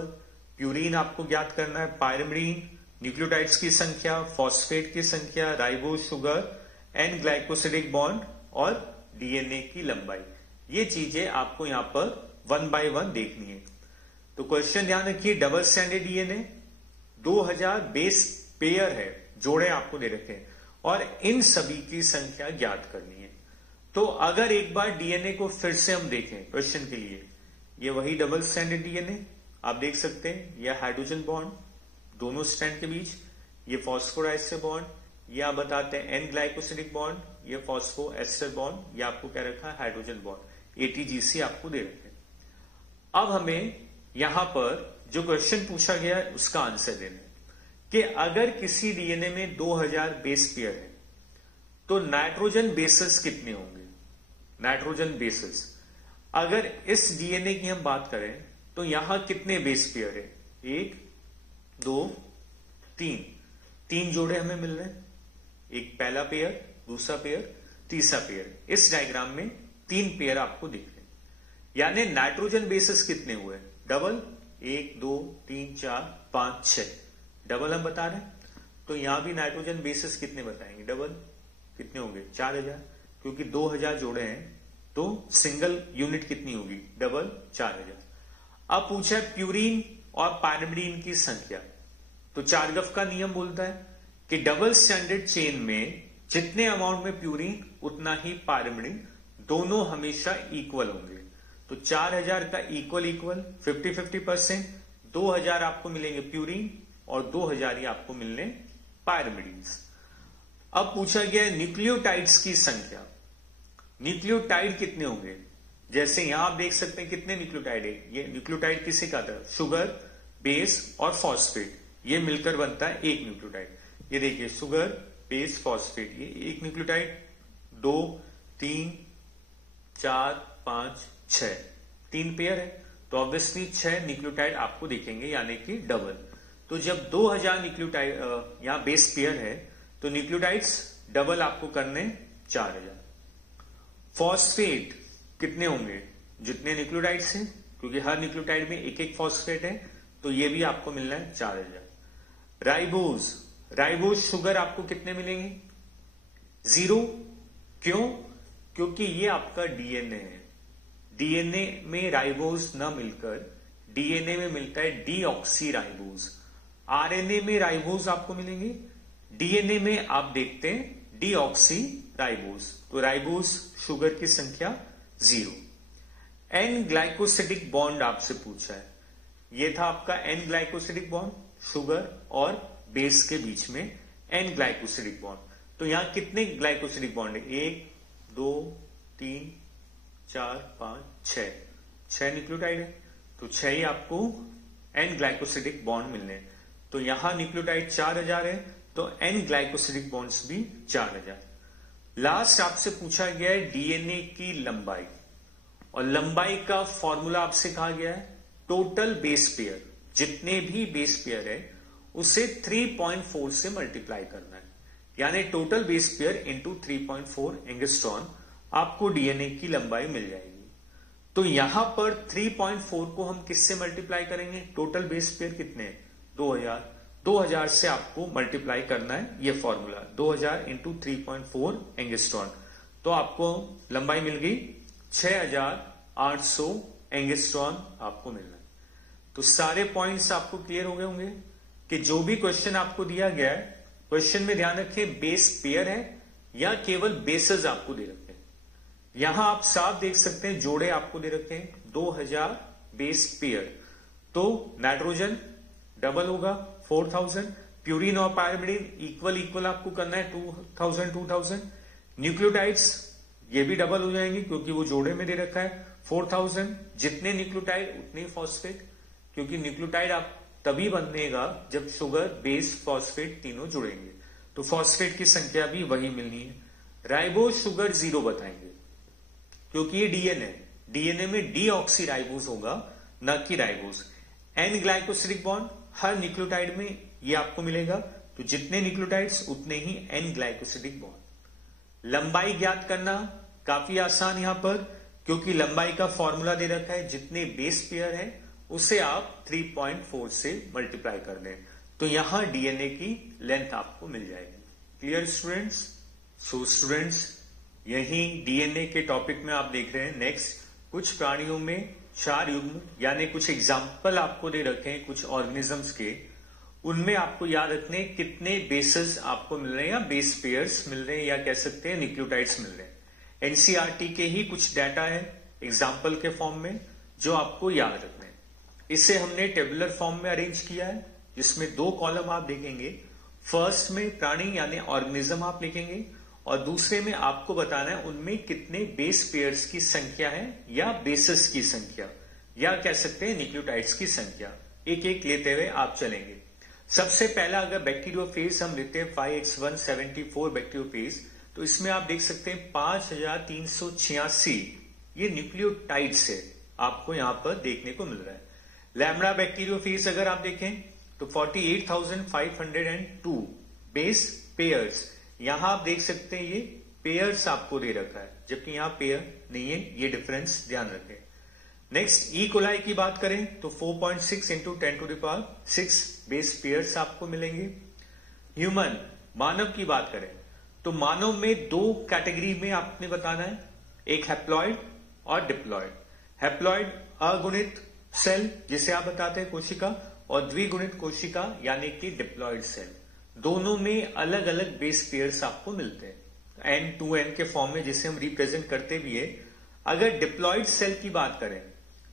प्यूरिन आपको ज्ञात करना है, पायरिमिडीन, न्यूक्लियोटाइड्स की संख्या, फॉस्फेट की संख्या, ribose sugar, N glycosidic bond और डीएनए की लंबाई। ये चीजें आपको यहां पर 1 बाय 1 देखनी है। तो क्वेश्चन ध्यान रखिए, double standard DNA 2000 base pair है, जोड़े आपको दे रखे हैं, और इन सभी की संख्या ज्ञात करनी है। तो अगर एक बार डीएनए को फिर से हम देखें क्वेश्चन के लिए, ये वही डबल स्टैंडर्ड डीएनए आप देख सकते हैं, यह हाइड्रोजन बॉन्ड दोनों स्ट्रैंड के बीच, ये फॉस्फोराइस्टर बॉन्ड, ये आप बताते हैं एन ग्लाइकोसिडिक बॉन्ड, ये फॉस्फो एस्टर बॉन्ड, ये आपको क्या रखा है हाइड्रोजन बॉन्ड, एटीजीसी आपको दे रखे हैं। अब हमें यहां पर जो क्वेश्चन पूछा गया है उसका आंसर देना है कि अगर किसी डीएनए में 2000 बेस पेयर है तो नाइट्रोजन बेसिस कितने होंगे। नाइट्रोजन बेसिस, अगर इस डीएनए की हम बात करें तो यहां कितने बेस पेयर है, 1 2 3 जोड़े हमें मिल रहे हैं, एक पहला पेयर, दूसरा पेयर, तीसरा पेयर। इस डायग्राम में 3 पेयर आपको दिख रहे हैं, यानी नाइट्रोजन बेसिस कितने हुए डबल, 1 2 3 4 5 6 डबल हम बता रहे हैं। तो यहां भी नाइट्रोजन बेसिस कितने बताएंगे डबल, कितने होंगे 4000, क्योंकि 2000 जोड़े हैं तो सिंगल यूनिट कितनी होगी डबल 4000। अब पूछा है प्यूरिन और पायरिमिडीन की संख्या, तो चारगफ का नियम बोलता है कि डबल स्टैंडर्ड चेन में जितने अमाउंट में प्यूरिन उतना ही पायरिमिडीन, दोनों हमेशा इक्वल होंगे। तो 4000 का इक्वल 50-50%, 2000 आपको मिलेंगे प्यूरिन और 2000 ही आपको मिलने पायरिमिडीन। अब पूछा गया न्यूक्लियोटाइड्स की संख्या, न्यूक्लियोटाइड कितने होंगे। जैसे यहां आप देख सकते हैं कितने न्यूक्लियोटाइड है, ये न्यूक्लियोटाइड किसे कहता है, शुगर, बेस और फॉस्फेट, ये मिलकर बनता है एक न्यूक्लियोटाइड। ये देखिए सुगर बेस फॉस्फेट, ये एक न्यूक्लियोटाइड, 2 3 4 5 6 3 पेयर है, तो ऑब्वियसली 6 न्यूक्लियोटाइड आपको दिखेंगे, यानी कि डबल। तो जब 2000 न्यूक्लियोटाइड यहां बेस पेयर है तो न्यूक्लियोटाइड्स डबल आपको करने 4000। फॉस्फेट कितने होंगे? जितने न्यूक्लियोटाइड्स हैं, क्योंकि हर न्यूक्लियोटाइड में एक एक फॉस्फेट है, तो ये भी आपको मिलना है 4000। राइबोज शुगर आपको कितने मिलेंगे? 0। क्यों? क्योंकि ये आपका डीएनए है। डीएनए में राइबोज न मिलकर डीएनए में मिलता है डीऑक्सी राइबोज। आरएनए में राइबोज आपको मिलेंगे, डीएनए में आप देखते हैं डीऑक्सी राइबोज। तो राइबोज शुगर की संख्या 0। एन ग्लाइकोसिडिक बॉन्ड आपसे पूछा है, ये था आपका एन ग्लाइकोसिडिक बॉन्ड, शुगर और बेस के बीच में एन ग्लाइकोसिडिक बॉन्ड। तो यहां कितने ग्लाइकोसिडिक बॉन्ड है? 1 2 3 4 5 6 न्यूक्लियोटाइड है, तो 6 ही आपको एन ग्लाइकोसिडिक बॉन्ड मिलने हैं। तो यहां न्यूक्लियोटाइड 4000 है, तो एन ग्लाइकोसिडिक बॉन्ड्स भी 4000। लास्ट आपसे पूछा गया है डीएनए की लंबाई, और लंबाई का फॉर्मूला आपसे कहा गया है टोटल बेस पेयर, जितने भी बेस पेयर है उसे 3.4 से मल्टीप्लाई करना है, यानी total base pair into 3.4 angstrom आपको डीएनए की लंबाई मिल जाएगी। तो यहां पर 3.4 को हम किससे मल्टीप्लाई करेंगे? टोटल बेस पेयर कितने हैं? 2000 से आपको मल्टीप्लाई करना है, ये फॉर्मूला 2000 इंटू 3.4 एंगस्ट्रॉन, तो आपको लंबाई मिल गई 6800 एंगस्ट्रॉन आपको मिलना है। तो सारे पॉइंट्स आपको क्लियर हो गए होंगे कि जो भी क्वेश्चन आपको दिया गया है, क्वेश्चन में ध्यान रखें बेस पेयर है या केवल बेसेस आपको दे रखे हैं। यहां आप साफ देख सकते हैं जोड़े आपको दे रखे हैं 2000 बेस पेयर, तो नाइट्रोजन डबल होगा 4000, प्यूरिन और पायरिमिडिन इक्वल आपको करना है 2000। न्यूक्लियोटाइड्स ये भी डबल हो जाएंगे क्योंकि वो जोड़े में दे रखा है 4000। जितने न्यूक्लियोटाइड उतने ही फॉस्फेट, क्योंकि न्यूक्लियोटाइड आप तभी बनेगा जब शुगर बेस फॉस्फेट तीनों जुड़ेंगे, तो फॉस्फेट की संख्या भी वही मिलनी है। राइबोज शुगर 0 बताएंगे क्योंकि ये डीएनए में डीऑक्सी राइबोज होगा, न कि राइबोज। एन ग्लाइकोसिडिक बॉन्ड हर न्यूक्लियोटाइड में ये आपको मिलेगा, तो जितने न्यूक्लियोटाइड्स उतने ही एन ग्लाइकोसिडिक बॉन्ड। लंबाई ज्ञात करना काफी आसान यहां पर, क्योंकि लंबाई का फॉर्मूला दे रखा है जितने बेस पेयर है उसे आप 3.4 से मल्टीप्लाई कर लें, तो यहां डीएनए की लेंथ आपको मिल जाएगी। Clear students? सो स्टूडेंट्स, यही डीएनए के टॉपिक में आप देख रहे हैं नेक्स्ट कुछ प्राणियों में 4 युग्म, यानी कुछ एग्जाम्पल आपको दे रखे हैं कुछ ऑर्गेनिजम्स के, उनमें आपको याद रखने कितने बेसेस आपको मिल रहे हैं, या बेस पेयर्स मिल रहे हैं, या कह सकते हैं न्यूक्लियोटाइड्स मिल रहे हैं। एनसीईआरटी के ही कुछ डाटा है एग्जाम्पल के फॉर्म में जो आपको याद रखना है। इसे हमने टेबुलर फॉर्म में अरेंज किया है, जिसमें 2 कॉलम आप देखेंगे। फर्स्ट में प्राणी यानी ऑर्गेनिज्म आप लिखेंगे, और दूसरे में आपको बताना है उनमें कितने बेस पेयर्स की संख्या है, या बेसेस की संख्या, या कह सकते हैं न्यूक्लियोटाइड्स की संख्या। एक एक लेते हुए आप चलेंगे। सबसे पहला अगर बैक्टीरियोफेज हम लेते हैं 5X174 बैक्टीरियोफेज, तो इसमें आप देख सकते हैं 5386 ये न्यूक्लियोटाइड्स है आपको यहां पर देखने को मिल रहा है। लैम्ब्डा बैक्टीरियोफेज अगर आप देखें तो 48,502 बेस पेयर्स, यहां आप देख सकते हैं ये पेयर्स आपको दे रखा है, जबकि यहां पेयर नहीं है, ये डिफरेंस ध्यान रखें। नेक्स्ट ई कोलाई की बात करें तो 4.6 इंटू 10⁶ बेस पेयर्स आपको मिलेंगे। ह्यूमन मानव की बात करें तो मानव में 2 कैटेगरी में आपने बताना है, एक हैप्लॉइड और डिप्लॉइड। हैप्लॉइड अगुणित सेल जिसे आप बताते हैं कोशिका, और द्विगुणित कोशिका यानी कि डिप्लॉइड सेल। दोनों में अलग अलग बेस पेयर्स आपको मिलते हैं N2N के फॉर्म में, जिसे हम रिप्रेजेंट करते भी है। अगर डिप्लॉइड सेल की बात करें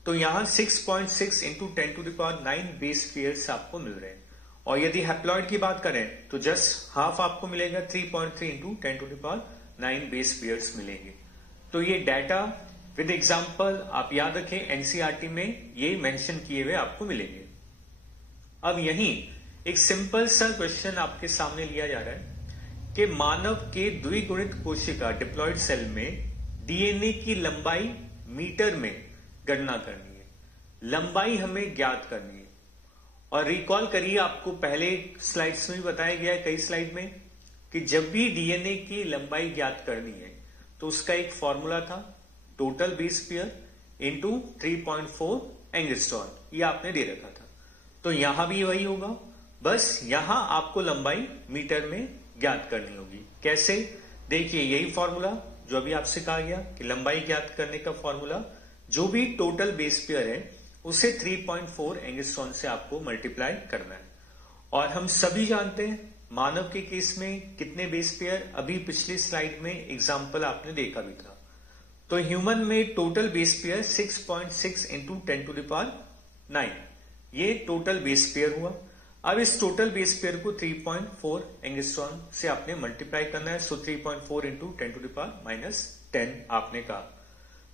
तो यहां 6.6 इंटू 10⁹ बेस पेयर्स आपको मिल रहे हैं, और यदि हैप्लॉइड की बात करें तो जस्ट हाफ आपको मिलेगा, 3.3 इंटू 10⁹ बेस पेयर्स मिलेंगे। तो ये डाटा विद एग्जाम्पल आप याद रखें, एनसीईआरटी में ये मेंशन किए हुए आपको मिलेंगे। अब यहीं एक सिंपल सा क्वेश्चन आपके सामने लिया जा रहा है कि मानव के द्विगुणित कोशिका डिप्लॉयड सेल में डीएनए की लंबाई मीटर में गणना करनी है, लंबाई हमें ज्ञात करनी है। और रिकॉल करिए, आपको पहले स्लाइड्स में भी बताया गया है, कई स्लाइड में, कि जब भी डीएनए की लंबाई ज्ञात करनी है तो उसका एक फॉर्मूला था, total base pair into 3.4 angstrom, ये आपने दे रखा था। तो यहां भी वही होगा, बस यहां आपको लंबाई मीटर में ज्ञात करनी होगी। कैसे? देखिए, यही फॉर्मूला जो अभी आपसे कहा गया कि लंबाई ज्ञात करने का फॉर्मूला, जो भी टोटल बेस पेयर है उसे 3.4 एंगस्ट्रॉम से आपको मल्टीप्लाई करना है। और हम सभी जानते हैं मानव के केस में कितने बेस पेयर, अभी पिछली स्लाइड में एग्जाम्पल आपने देखा भी था। तो ह्यूमन में टोटल बेस पेयर 6.6 इंटू 10⁹, ये टोटल बेस पेयर हुआ। अब इस टोटल बेस पेयर को 3.4 एंगस्ट्रॉम से आपने मल्टीप्लाई करना है। सो 3.4 इंटू 10⁻10 आपने कहा।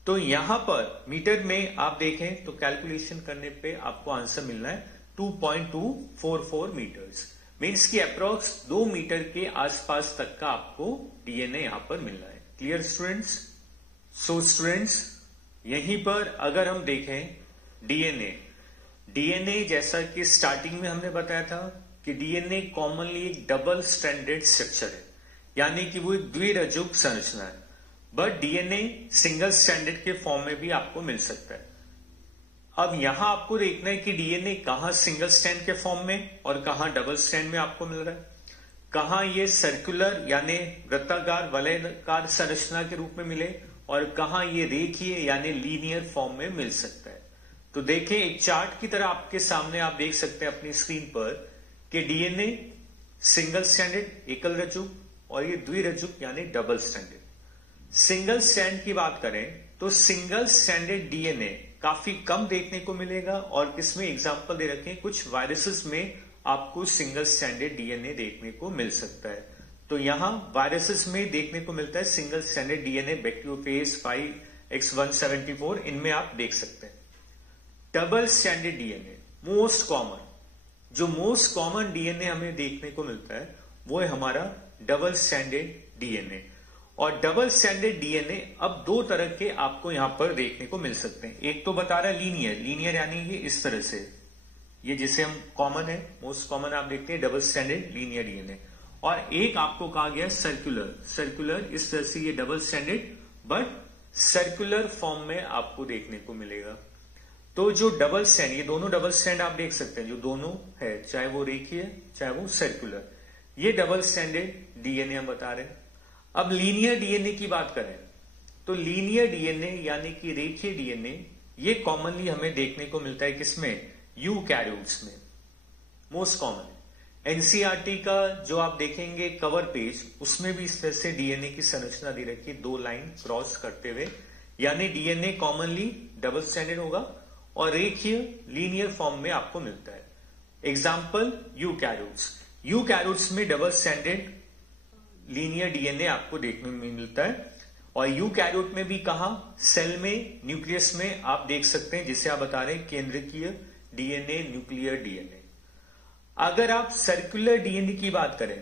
तो यहां पर मीटर में आप देखें तो कैलकुलेशन करने पे आपको आंसर मिलना है 2.244 मीटर्स, मीन्स की अप्रोक्स 2 मीटर के आसपास तक का आपको डीएनए यहां पर मिलना है। Clear students? सो स्टूडेंट्स, यहीं पर अगर हम देखें डीएनए जैसा कि स्टार्टिंग में हमने बताया था कि डीएनए कॉमनली एक डबल स्ट्रैंडेड स्ट्रक्चर है, यानी कि वो एक द्विरज्जुक संरचना है। बट डीएनए सिंगल स्ट्रैंडेड के फॉर्म में भी आपको मिल सकता है। अब यहां आपको देखना है कि डीएनए कहां सिंगल स्ट्रैंड के फॉर्म में और कहां डबल स्ट्रैंड में आपको मिल रहा है, कहां ये सर्कुलर यानी वृत्ताकार वलयाकार संरचना के रूप में मिले और कहां ये रेखीय यानी लीनियर फॉर्म में मिल सकता है। तो देखें, एक चार्ट की तरह आपके सामने आप देख सकते हैं अपनी स्क्रीन पर कि डीएनए सिंगल स्ट्रैंडेड एकल रज्जुक और ये द्विरज्जुक यानी डबल स्ट्रैंडेड। सिंगल स्ट्रैंड की बात करें तो सिंगल स्ट्रैंडेड डीएनए काफी कम देखने को मिलेगा, और किसमें एग्जांपल दे रखे हैं, कुछ वायरसेस में आपको सिंगल स्ट्रैंडेड डीएनए देखने को मिल सकता है। तो यहां वायरसेस में देखने को मिलता है single stranded DNA, bacteriophage 5X174, इनमें आप देख सकते हैं। Double stranded DNA most common, जो मोस्ट कॉमन डीएनए हमें देखने को मिलता है वो है हमारा डबल स्ट्रैंडेड डीएनए। और डबल स्ट्रैंडेड डीएनए अब दो तरह के आपको यहां पर देखने को मिल सकते हैं। एक तो बता रहा है लीनियर यानी ये इस तरह से, ये जिसे हम कॉमन है, मोस्ट कॉमन आप देखते हैं डबल स्ट्रैंडेड लीनियर डीएनए। और एक आपको कहा गया सर्कुलर, इस तरह से ये double stranded but circular form में आपको देखने को मिलेगा। तो जो डबल स्ट्रैंड, ये दोनों डबल स्ट्रैंड आप देख सकते हैं, जो दोनों है, चाहे वो रेखीय चाहे वो सर्कुलर, ये डबल स्ट्रैंडेड डीएनए हम बता रहे हैं। अब लीनियर डीएनए की बात करें तो लीनियर डीएनए यानी कि रेखीय डीएनए, ये कॉमनली हमें देखने को मिलता है किसमें, यूकैरियोट्स में, मोस्ट कॉमन। एनसीईआरटी का जो आप देखेंगे कवर पेज, उसमें भी इस तरह से डीएनए की संरचना दी रखी है, 2 लाइन क्रॉस करते हुए, यानी डीएनए कॉमनली डबल स्ट्रैंडेड होगा और रेखीय लीनियर फॉर्म में आपको मिलता है। एग्जाम्पल यूकैरियोट्स में डबल स्ट्रैंडेड लीनियर डीएनए आपको देखने में मिलता है। और यूकैरियोट में भी कहा, सेल में, न्यूक्लियस में आप देख सकते हैं, जिसे आप बता रहे हैं केंद्रकीय डीएनए, न्यूक्लियर डीएनए। अगर आप सर्कुलर डीएनए की बात करें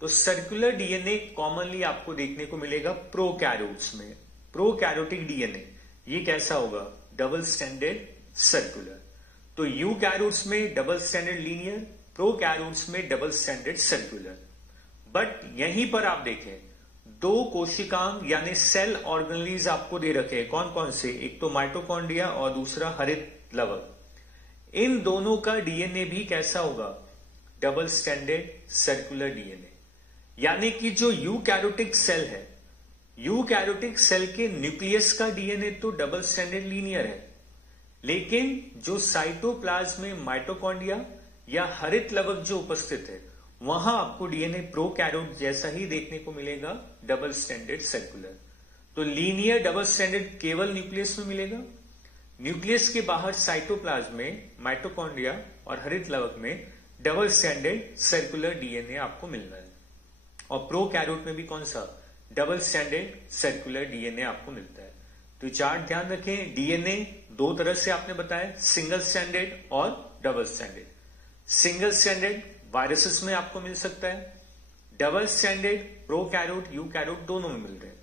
तो सर्कुलर डीएनए कॉमनली आपको देखने को मिलेगा प्रोकैरियोट्स में। प्रोकैरियोटिक डीएनए ये कैसा होगा, डबल स्ट्रैंडेड सर्कुलर। तो यूकैरियोट्स में डबल स्ट्रैंडेड लीनियर, प्रोकैरियोट्स में डबल स्ट्रैंडेड सर्कुलर। बट यहीं पर आप देखें 2 कोशिकांग यानी सेल ऑर्गेनेल्स आपको दे रखे हैं, कौन कौन से, एक तो माइटोकॉन्ड्रिया और दूसरा हरित लवक। इन दोनों का डीएनए भी कैसा होगा, डबल स्ट्रैंडेड सर्कुलर डीएनए। यानी कि जो यूकैरियोटिक सेल है, यूकैरियोटिक सेल के न्यूक्लियस का डीएनए तो डबल स्ट्रैंडेड लीनियर है, लेकिन जो साइटोप्लाज्म में माइटोकॉन्ड्रिया या हरित लवक जो उपस्थित है, वहां आपको डीएनए प्रोकैरियोट जैसा ही देखने को मिलेगा, डबल स्ट्रैंडेड सर्कुलर। तो लीनियर डबल स्ट्रैंडेड केवल न्यूक्लियस में मिलेगा, न्यूक्लियस के बाहर साइटोप्लाज्म में माइटोकॉन्ड्रिया और हरित लवक में डबल स्ट्रैंडेड सर्कुलर डीएनए आपको मिलना है। और प्रोकैरियोट में भी कौन सा, डबल स्ट्रैंडेड सर्कुलर डीएनए आपको मिलता है। तो चार्ट ध्यान रखें, डीएनए 2 तरह से आपने बताया, सिंगल स्ट्रैंडेड और double stranded. Single stranded viruses में आपको मिल सकता है, डबल स्ट्रैंडेड प्रोकैरियोट यूकैरियोट दोनों में मिल रहे हैं।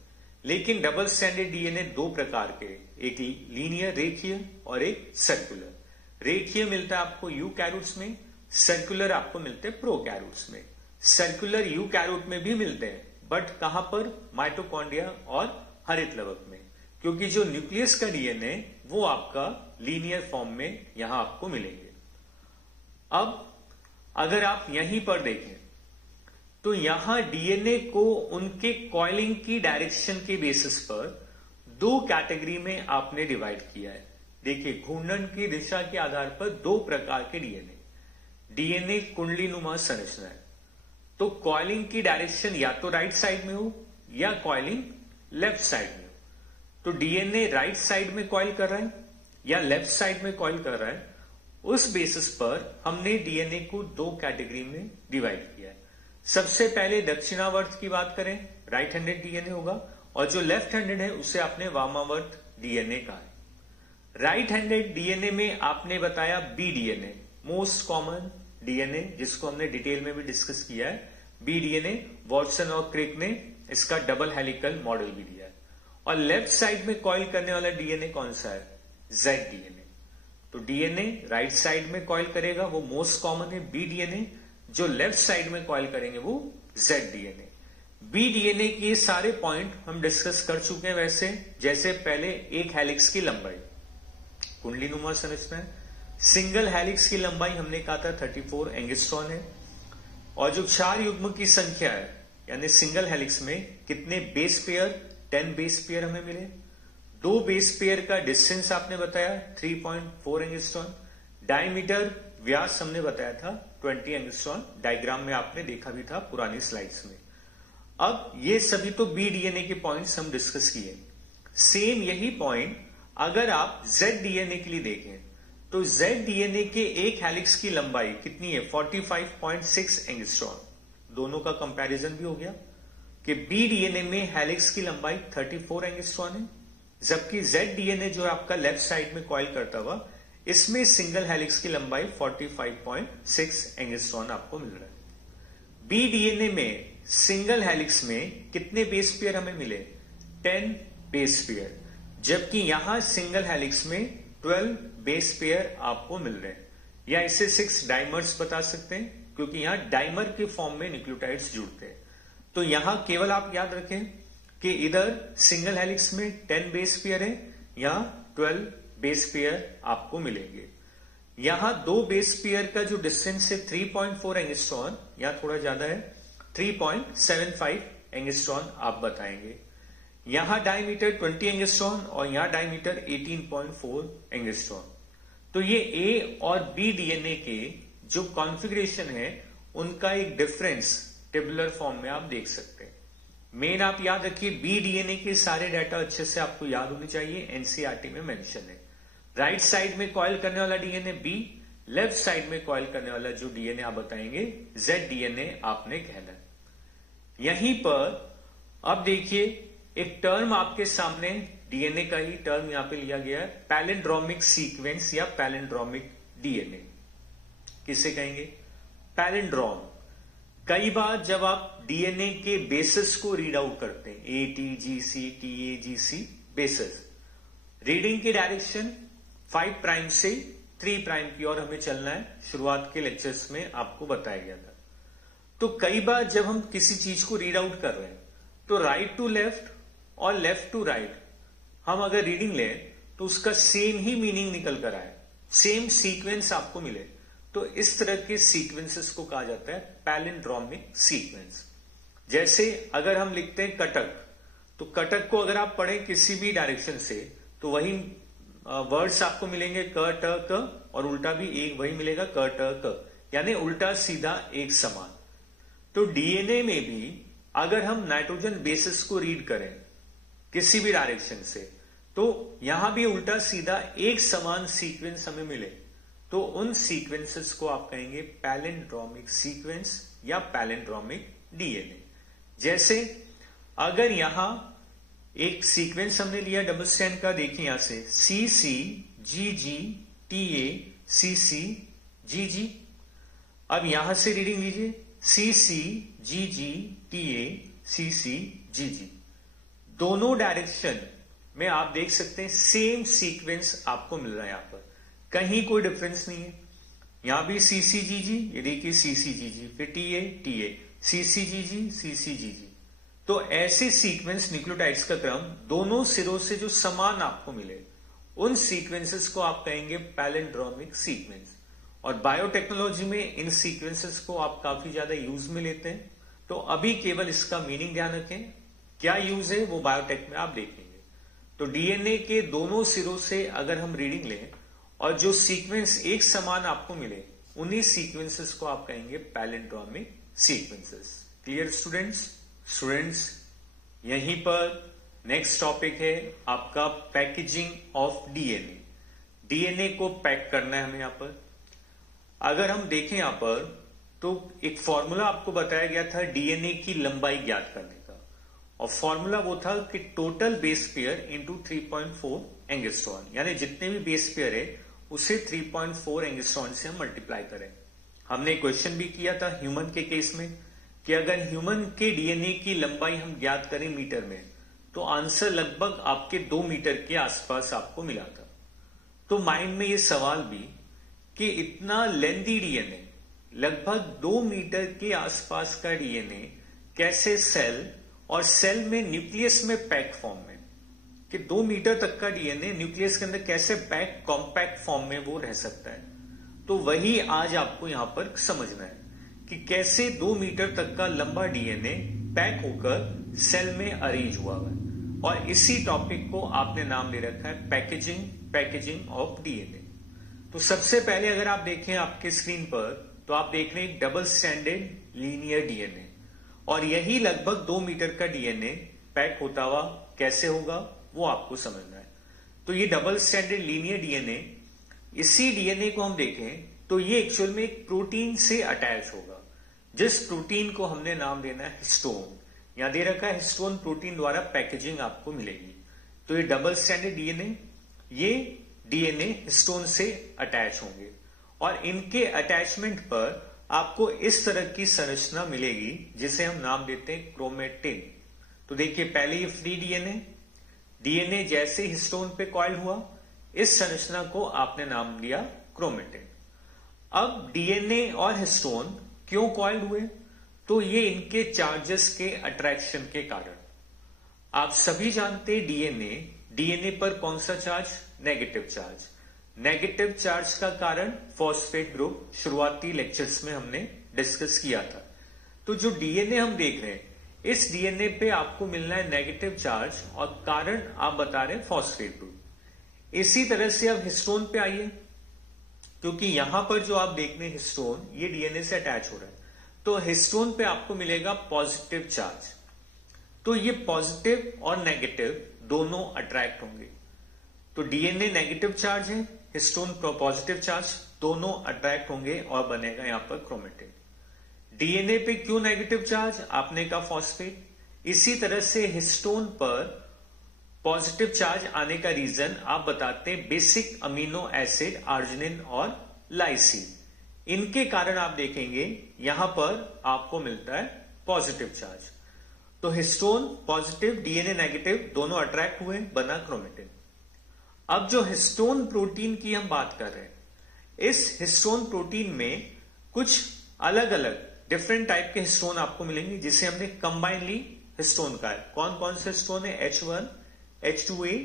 लेकिन डबल स्ट्रैंडेड डीएनए दो प्रकार के, एक लीनियर रेखीय और एक सर्कुलर। रेखीय मिलता है आपको यूकैरियोट्स में, सर्कुलर आपको मिलते हैं प्रोकैरियोट्स में। सर्कुलर यूकैरियोट में भी मिलते हैं, बट कहां पर? माइटोकॉन्ड्रिया और हरित लवक में, क्योंकि जो न्यूक्लियस का डीएनए वो आपका लीनियर फॉर्म में यहां आपको मिलेंगे। अब अगर आप यहीं पर देखें तो यहां डीएनए को उनके कॉइलिंग की डायरेक्शन के बेसिस पर दो कैटेगरी में आपने डिवाइड किया है। देखिए, घूर्णन की दिशा के आधार पर दो प्रकार के डीएनए कुंडलीनुमा संरचना है। तो कॉइलिंग की डायरेक्शन या तो राइट साइड में हो या कॉइलिंग लेफ्ट साइड में हो। तो डीएनए राइट साइड में कॉइल कर रहा है या लेफ्ट साइड में कॉइल कर रहा है, उस बेसिस पर हमने डीएनए को दो कैटेगरी में डिवाइड किया है। सबसे पहले दक्षिणावर्त की बात करें, राइट हैंडेड डीएनए होगा, और जो लेफ्ट हैंडेड है उसे आपने वामावर्त डीएनए कहा है। राइट हैंडेड डीएनए में आपने बताया B DNA, most common DNA, जिसको हमने डिटेल में भी डिस्कस किया है। बी डीएनए वॉटसन और क्रिक ने इसका डबल हेलिकल मॉडल भी दिया है। और लेफ्ट साइड में कॉइल करने वाला डीएनए कौन सा है? Z DNA. तो डीएनए राइट साइड में कॉइल करेगा वो मोस्ट कॉमन है बी डीएनए, जो लेफ्ट साइड में कॉइल करेंगे वो जेड डीएनए। बी डीएनए के सारे पॉइंट हम डिस्कस कर चुके हैं। वैसे जैसे पहले एक हेलिक्स की लंबाई, कुंडलीनुमा संरचना है, सिंगल हेलिक्स की लंबाई हमने कहा था 34 एंगस्ट्रॉन है, और जो 4 युग्म की संख्या है, यानी सिंगल हेलिक्स में कितने बेस पेयर, 10 बेस पेयर हमें मिले। 2 बेस पेयर का डिस्टेंस आपने बताया 3.4 एंगस्ट्रॉन। डायमीटर, व्यास हमने बताया था 20 एंगस्ट्रॉन, डायग्राम में आपने देखा भी था पुरानी स्लाइड्स में। अब ये सभी तो बी डीएनए के पॉइंट्स हम डिस्कस किए। सेम यही पॉइंट अगर आप जेड डीएनए के लिए देखें तो जेड डीएनए के एक हेलिक्स की लंबाई कितनी है? 45.6 एंगस्ट्रॉन। दोनों का कंपैरिजन भी हो गया कि बी डीएनए में हेलिक्स की लंबाई 34 एंगस्ट्रॉन है, जबकि जेड डीएनए जो आपका लेफ्ट साइड में कॉइल करता हुआ, इसमें सिंगल हेलिक्स की लंबाई 45.6 एंगस्ट्रॉन आपको मिल रहा है। बी डीएनए में सिंगल हेलिक्स में कितने बेस पेयर हमें मिले? 10 बेस पेयर, जबकि यहां सिंगल हेलिक्स में 12 बेस पेयर आपको मिल रहे हैं, या इसे 6 डाइमर्स बता सकते हैं, क्योंकि यहां डाइमर के फॉर्म में न्यूक्लियोटाइड्स जुड़ते हैं। तो यहां केवल आप याद रखें कि इधर सिंगल हेलिक्स में 10 बेस पेयर है, यहां 12 बेस पेयर आपको मिलेंगे। यहां 2 बेस पेयर का जो डिस्टेंस है 3.4 एंगस्ट्रॉन, यहां थोड़ा ज्यादा है 3.75 एंगस्ट्रॉन आप बताएंगे। यहां डायमीटर 20 एंगस्ट्रॉन और यहां डायमीटर 18.4 एंगस्ट्रॉन। तो ये ए और बी डीएनए के जो कॉन्फ़िगरेशन है उनका एक डिफरेंस टेबुलर फॉर्म में आप देख सकते हैं। मेन आप याद रखिए, बी डीएनए के सारे डाटा अच्छे से आपको याद होने चाहिए, एनसीईआरटी में मेंशन है। राइट साइड में कॉइल करने वाला डीएनए बी, लेफ्ट साइड में कॉइल करने वाला जो डीएनए आप बताएंगे जेड डीएनए आपने कहना है। यहीं पर अब देखिए एक टर्म आपके सामने, डीएनए का ही टर्म यहां पे लिया गया है, पैलिंड्रोमिक सीक्वेंस या पैलिंड्रोमिक डीएनए। किसे कहेंगे? पैलिंड्रोम। कई बार जब आप डीएनए के बेसिस को रीड आउट करते हैं, A T G C T A G C basis, reading की डायरेक्शन 5 प्राइम से 3 प्राइम की ओर हमें चलना है, शुरुआत के लेक्चर्स में आपको बताया गया था। तो कई बार जब हम किसी चीज को रीड आउट कर रहे हैं तो राइट टू लेफ्ट और लेफ्ट टू राइट हम अगर रीडिंग लें तो उसका सेम ही मीनिंग निकल कर आए, सेम सीक्वेंस आपको मिले, तो इस तरह के सीक्वेंसेस को कहा जाता है पैलिंड्रोमिक सीक्वेंस। जैसे अगर हम लिखते हैं कटक, तो कटक को अगर आप पढ़ें किसी भी डायरेक्शन से तो वही वर्ड्स आपको मिलेंगे क ट क, और उल्टा भी एक वही मिलेगा क ट क, यानी उल्टा सीधा एक समान। तो डीएनए में भी अगर हम नाइट्रोजन बेसिस को रीड करें किसी भी डायरेक्शन से तो यहां भी उल्टा सीधा एक समान सीक्वेंस हमें मिले, तो उन सीक्वेंसेस को आप कहेंगे पैलिंड्रोमिक सीक्वेंस या पैलिंड्रोमिक डीएनए। जैसे अगर यहां एक सीक्वेंस हमने लिया डबल स्ट्रैंड का, देखिए यहां से सी सी जी जी टी ए सी सी जी जी, अब यहां से रीडिंग लीजिए, CCGGTA CCGG, दोनों डायरेक्शन में आप देख सकते हैं सेम सीक्वेंस आपको मिल रहा है। यहां पर कहीं कोई डिफरेंस नहीं है। यहां भी CCGG, ये देखिए CCGG, फिर TA CCGG CCGG। तो ऐसे सीक्वेंस न्यूक्लियोटाइड्स का क्रम दोनों सिरों से जो समान आपको मिले उन सीक्वेंसेस को आप कहेंगे पैलिंड्रोमिक सीक्वेंस। और बायोटेक्नोलॉजी में इन सीक्वेंसेस को आप काफी ज्यादा यूज में लेते हैं। तो अभी केवल इसका मीनिंग ध्यान रखें, क्या यूज है वो बायोटेक में आप देखेंगे। तो डीएनए के दोनों सिरों से अगर हम रीडिंग लें और जो सीक्वेंस एक समान आपको मिले उन्हीं सीक्वेंसेस को आप कहेंगे पैलिंड्रोमिक सीक्वेंसेस। क्लियर स्टूडेंट्स, यहीं पर नेक्स्ट टॉपिक है आपका पैकेजिंग ऑफ डीएनए। डीएनए को पैक करना है हमें। यहां पर अगर हम देखें यहां पर तो एक फॉर्मूला आपको बताया गया था डीएनए की लंबाई ज्ञात करने का, और फॉर्मूला वो था कि total base pair into 3.4 angstrom, यानी जितने भी बेस पेयर है उसे 3.4 एंगस्ट्रॉन से हम मल्टीप्लाई करें। हमने क्वेश्चन भी किया था ह्यूमन के केस में कि अगर ह्यूमन के डीएनए की लंबाई हम ज्ञात करें मीटर में तो आंसर लगभग आपके 2 मीटर के आसपास आपको मिला था। तो माइंड में ये सवाल भी कि इतना लेंथी डीएनए, लगभग 2 मीटर के आसपास का डीएनए कैसे सेल और सेल में न्यूक्लियस में पैक फॉर्म में, कि 2 मीटर तक का डीएनए न्यूक्लियस के अंदर कैसे पैक कॉम्पैक्ट फॉर्म में वो रह सकता है। तो वही आज आपको यहां पर समझना है कि कैसे 2 मीटर तक का लंबा डीएनए पैक होकर सेल में अरेंज हुआ है। और इसी टॉपिक को आपने नाम दे रखा है पैकेजिंग ऑफ डीएनए। तो सबसे पहले अगर आप देखें आपके स्क्रीन पर तो आप देख रहे हैं डबल स्टैंडर्ड लीनियर डीएनए, और यही लगभग 2 मीटर का डीएनए पैक होता हुआ कैसे होगा वो आपको समझना है। तो ये डबल स्टैंडर्ड लीनियर डीएनए, इसी डीएनए को हम देखें तो ये एक्चुअल में एक प्रोटीन से अटैच होगा, जिस प्रोटीन को हमने नाम देना है हिस्टोन। यहां दे रखा है हिस्टोन प्रोटीन द्वारा पैकेजिंग आपको मिलेगी। तो ये डबल स्टैंडर्ड डीएनए, ये डीएनए हिस्टोन से अटैच होंगे और इनके अटैचमेंट पर आपको इस तरह की संरचना मिलेगी जिसे हम नाम देते हैं क्रोमेटिन। तो देखिए पहले ये फ्री डीएनए जैसे हिस्टोन पे कॉइल हुआ, इस संरचना को आपने नाम दिया क्रोमेटिन। अब डीएनए और हिस्टोन क्यों कॉइल्ड हुए? तो ये इनके चार्जेस के अट्रैक्शन के कारण। आप सभी जानते हैं डीएनए पर कौन सा charge? Negative charge. Negative charge का कारण फॉस्फेट ग्रुप, शुरुआती लेक्चर्स में हमने डिस्कस किया था। तो जो डीएनए हम देख रहे हैं, इस डीएनए पे आपको मिलना है नेगेटिव चार्ज और कारण आप बता रहे हैं फॉस्फेट ग्रुप। इसी तरह से अब हिस्टोन पे आइए, क्योंकि यहां पर जो आप देख रहे हैं हिस्टोन, ये डीएनए से अटैच हो रहा है, तो हिस्टोन पे आपको मिलेगा पॉजिटिव चार्ज। तो ये पॉजिटिव और नेगेटिव दोनों अट्रैक्ट होंगे। तो डीएनए नेगेटिव चार्ज है, हिस्टोन पॉजिटिव चार्ज, दोनों अट्रैक्ट होंगे और बनेगा यहां पर क्रोमेटिन। डीएनए पे क्यों नेगेटिव चार्ज? आपने कहा फॉस्फेट। इसी तरह से हिस्टोन पर पॉजिटिव चार्ज आने का रीजन आप बताते हैं बेसिक अमीनो एसिड आर्जिनिन और लाइसिन। इनके कारण आप देखेंगे यहां पर आपको मिलता है पॉजिटिव चार्ज। तो हिस्टोन पॉजिटिव, डीएनए नेगेटिव, दोनों अट्रैक्ट हुए, बना क्रोमेटिन। अब जो हिस्टोन प्रोटीन की हम बात कर रहे हैं, इस हिस्टोन प्रोटीन में कुछ अलग अलग डिफरेंट टाइप के हिस्टोन आपको मिलेंगे, जिसे हमने कंबाइनली हिस्टोन कहा है। कौन कौन से हिस्टोन है? H1, H2A,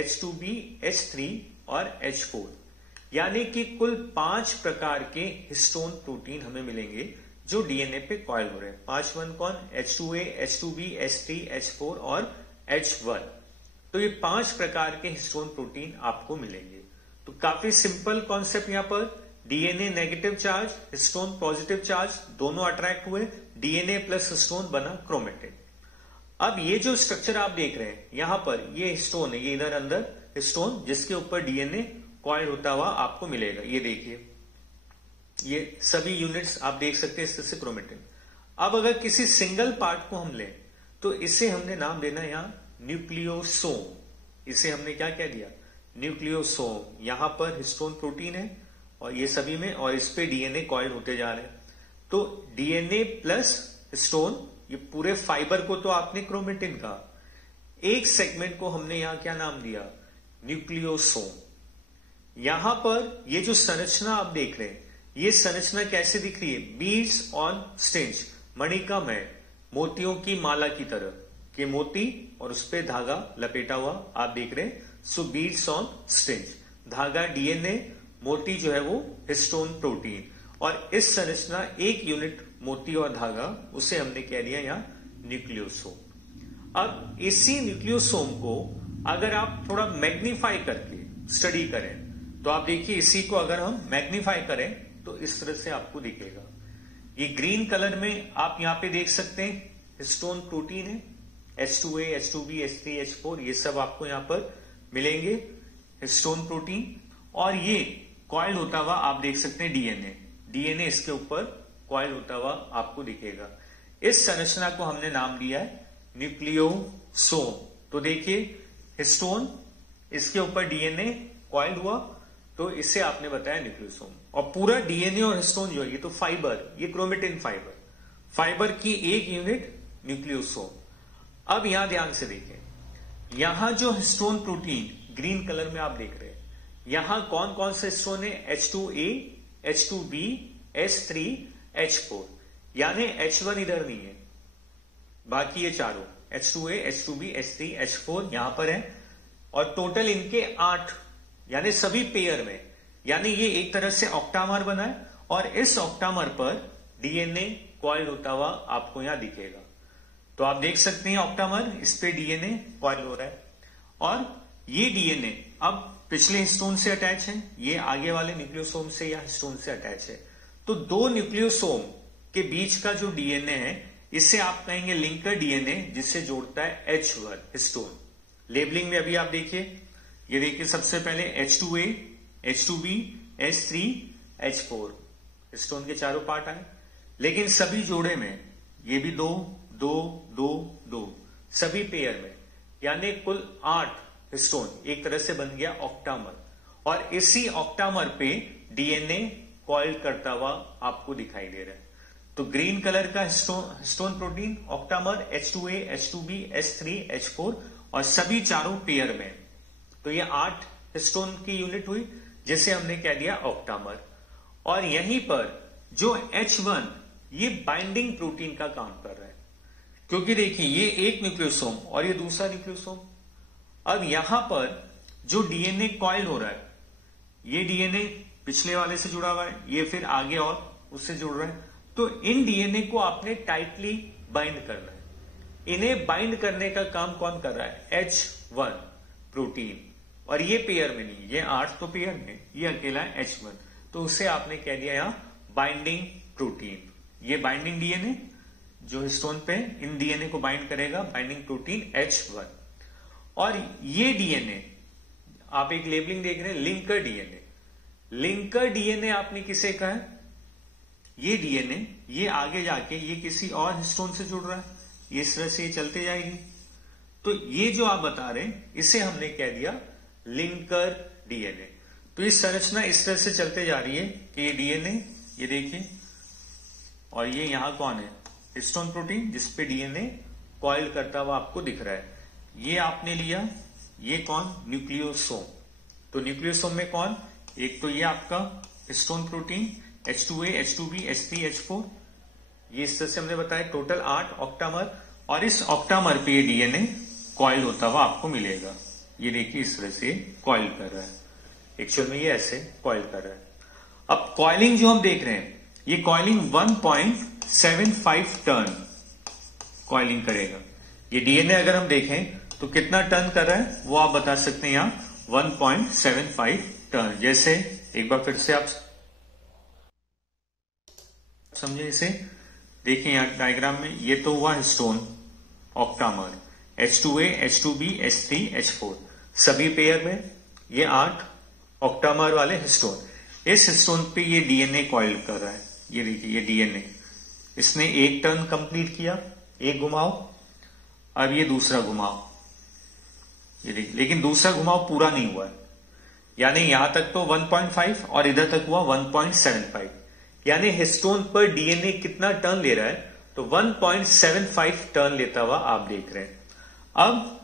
H2B, H3 और H4, यानी कि कुल 5 प्रकार के हिस्टोन प्रोटीन हमें मिलेंगे जो डीएनए पे कॉइल हो रहे हैं। 5 कौन? H2A, H2B, H3, H4 और H1। तो ये 5 प्रकार के हिस्टोन प्रोटीन आपको मिलेंगे। तो काफी सिंपल कॉन्सेप्ट यहां पर, DNA negative charge, histone positive charge, दोनों अट्रैक्ट हुए, डीएनए प्लस हिस्टोन बना क्रोमेटिन। अब ये जो स्ट्रक्चर आप देख रहे हैं यहां पर, ये हिस्टोन है, ये इधर अंदर हिस्टोन जिसके ऊपर डीएनए कॉइल होता हुआ आपको मिलेगा। ये देखिए, ये सभी यूनिट्स आप देख सकते हैं इस तरह से क्रोमेटिन। अब अगर किसी सिंगल पार्ट को हम लें तो इसे हमने नाम देना यहां न्यूक्लियोसोम। इसे हमने क्या कह दिया? न्यूक्लियोसोम। यहां पर हिस्टोन प्रोटीन है और ये सभी में, और इस पे डीएनए कॉइल होते जा रहे हैं। तो डीएनए प्लस हिस्टोन, ये पूरे फाइबर को तो आपने क्रोमेटिन कहा, एक सेगमेंट को हमने यहां क्या नाम दिया, न्यूक्लियोसोम। यहां पर ये जो संरचना आप देख रहे हैं, ये संरचना कैसे दिख रही है, बीड्स ऑन स्टिंच, मणि का मैल, मोतियों की माला की तरह के मोती और उस पर धागा लपेटा हुआ आप देख रहे हैं। सो बीड्स ऑन स्टिंच, धागा डीएनए, मोती जो है वो हिस्टोन प्रोटीन, और इस संरचना एक यूनिट मोती और धागा, उसे हमने कह दिया यहां न्यूक्लियोसोम। अब इसी न्यूक्लियोसोम को अगर आप थोड़ा मैग्नीफाई करके स्टडी करें तो आप देखिए, इसी को अगर हम मैग्नीफाई करें तो इस तरह से आपको दिखेगा। ये ग्रीन कलर में आप यहां पे देख सकते हैं हिस्टोन प्रोटीन है, H2A, H2B, H3, H4, ये सब आपको यहां पर मिलेंगे हिस्टोन प्रोटीन। और ये कॉइल होता हुआ आप देख सकते हैं डीएनए, डीएनए इसके ऊपर कॉइल होता हुआ आपको दिखेगा। इस संरचना को हमने नाम दिया है न्यूक्लियोसोम। तो देखिए हिस्टोन, इसके ऊपर डीएनए कॉइल हुआ, तो इसे आपने बताया न्यूक्लियोसोम। और पूरा डीएनए और हिस्टोन जो है ये तो फाइबर, ये क्रोमेटिन फाइबर, फाइबर की एक यूनिट न्यूक्लियोसोम। अब यहां ध्यान से देखें, यहां जो हिस्टोन प्रोटीन ग्रीन कलर में आप देख रहे हैं, यहां कौन कौन से हिस्टोन है, H2A, H2B, H3, H4, यानी H1 इधर नहीं है, बाकी ये चारों H2A, H2B, H3, H4 यहां पर है। और टोटल इनके 8, यानी सभी पेयर में, यानी ये एक तरह से ऑक्टामर बना है, और इस ऑक्टामर पर डीएनए कॉइल होता हुआ आपको यहां दिखेगा। तो आप देख सकते हैं ऑक्टामर, इस पे डीएनए कॉइल हो रहा है, और ये डीएनए अब पिछले हिस्टोन से अटैच है, ये आगे वाले न्यूक्लियोसोम से या हिस्टोन से अटैच है। तो दो न्यूक्लियोसोम के बीच का जो डीएनए है, इसे आप कहेंगे लिंकर डीएनए, जिससे जोड़ता है H1 हिस्टोन। लेबलिंग में अभी आप देखिए, ये देखिए सबसे पहले H2A, H2B, H3, H4 histone के चारों पार्ट आए, लेकिन सभी जोड़े में ये भी 2, 2, 2, 2 सभी पेयर में, यानी कुल 8 हिस्टोन एक तरह से बन गया ऑक्टामर। और इसी ऑक्टामर पे डीएनए कॉइल करता हुआ आपको दिखाई दे रहा है। तो ग्रीन कलर का histone protein octamer, H2A, H2B, H3, H4, और सभी चारों पेयर में। तो ये 8 हिस्टोन की यूनिट हुई, जिसे हमने कह दिया ऑक्टामर। और यहीं पर जो H1, ये बाइंडिंग प्रोटीन का काम कर रहा है, क्योंकि देखिए ये एक न्यूक्लियोसोम और ये दूसरा न्यूक्लियोसोम। अब यहां पर जो डीएनए कॉइल हो रहा है, ये डीएनए पिछले वाले से जुड़ा हुआ है, ये फिर आगे और उससे जुड़ रहा है। तो इन डीएनए को आपने टाइटली बाइंड करना है। इन्हें बाइंड करने का काम कौन कर रहा है, H1 प्रोटीन। और ये पेयर में नहीं, ये 8 तो पेयर में, ये अकेला है H1, तो उसे आपने कह दिया यहां बाइंडिंग प्रोटीन। ये बाइंडिंग डीएनए जो हिस्टोन पे इन डीएनए को बाइंड करेगा, बाइंडिंग प्रोटीन H1। और ये डीएनए आप एक लेबलिंग देख रहे हैं, लिंकर डीएनए। लिंकर डीएनए आपने किसे कहा है, ये डीएनए ये आगे जाके ये किसी और हिस्टोन से जुड़ रहा है, ये इस तरह से ये चलते जाएगी। तो ये जो आप बता रहे हैं, इसे हमने कह दिया लिंकर डीएनए। तो ये संरचना इस तरह से चलते जा रही है कि ये डीएनए, ये देखिए, और ये यहां कौन है, हिस्टोन प्रोटीन, जिसपे डीएनए कॉइल करता हुआ आपको दिख रहा है। ये आपने लिया, ये कौन, न्यूक्लियोसोम। तो न्यूक्लियोसोम में कौन, एक तो ये आपका histone protein H2A, H2B, H3, H4, ये इस तरह से हमने बताया टोटल 8 ऑक्टामर। और इस ऑक्टामर पे ये डीएनए कॉइल होता हुआ आपको मिलेगा। ये देखिए इस तरह से कॉइल कर रहा है, एक्चुअल में ये ऐसे कॉइल कर रहा है। अब कॉइलिंग जो हम देख रहे हैं, ये कॉइलिंग 1.75 टन कॉइलिंग करेगा। ये डीएनए अगर हम देखें तो कितना टन कर रहा है, वो आप बता सकते हैं यहां 1.75 टन। जैसे एक बार फिर से आप समझे इसे, देखिए यहां डायग्राम में, ये तो हुआ histone octamer, H2A, H2B, H3, H4 सभी पेयर में, ये 8 ऑक्टामर वाले हिस्टोन। इस हिस्टोन पे ये डीएनए कॉइल कर रहा है। ये देखिए ये डीएनए, इसने 1 टर्न कंप्लीट किया, एक घुमाव। अब ये दूसरा घुमाव, ये देखिए, लेकिन दूसरा घुमाव पूरा नहीं हुआ है, यानी यहां तक तो 1.5 और इधर तक हुआ 1.75। यानी हिस्टोन पर डीएनए कितना टर्न ले रहा है, तो 1.75 टर्न लेता हुआ आप देख रहे हैं। अब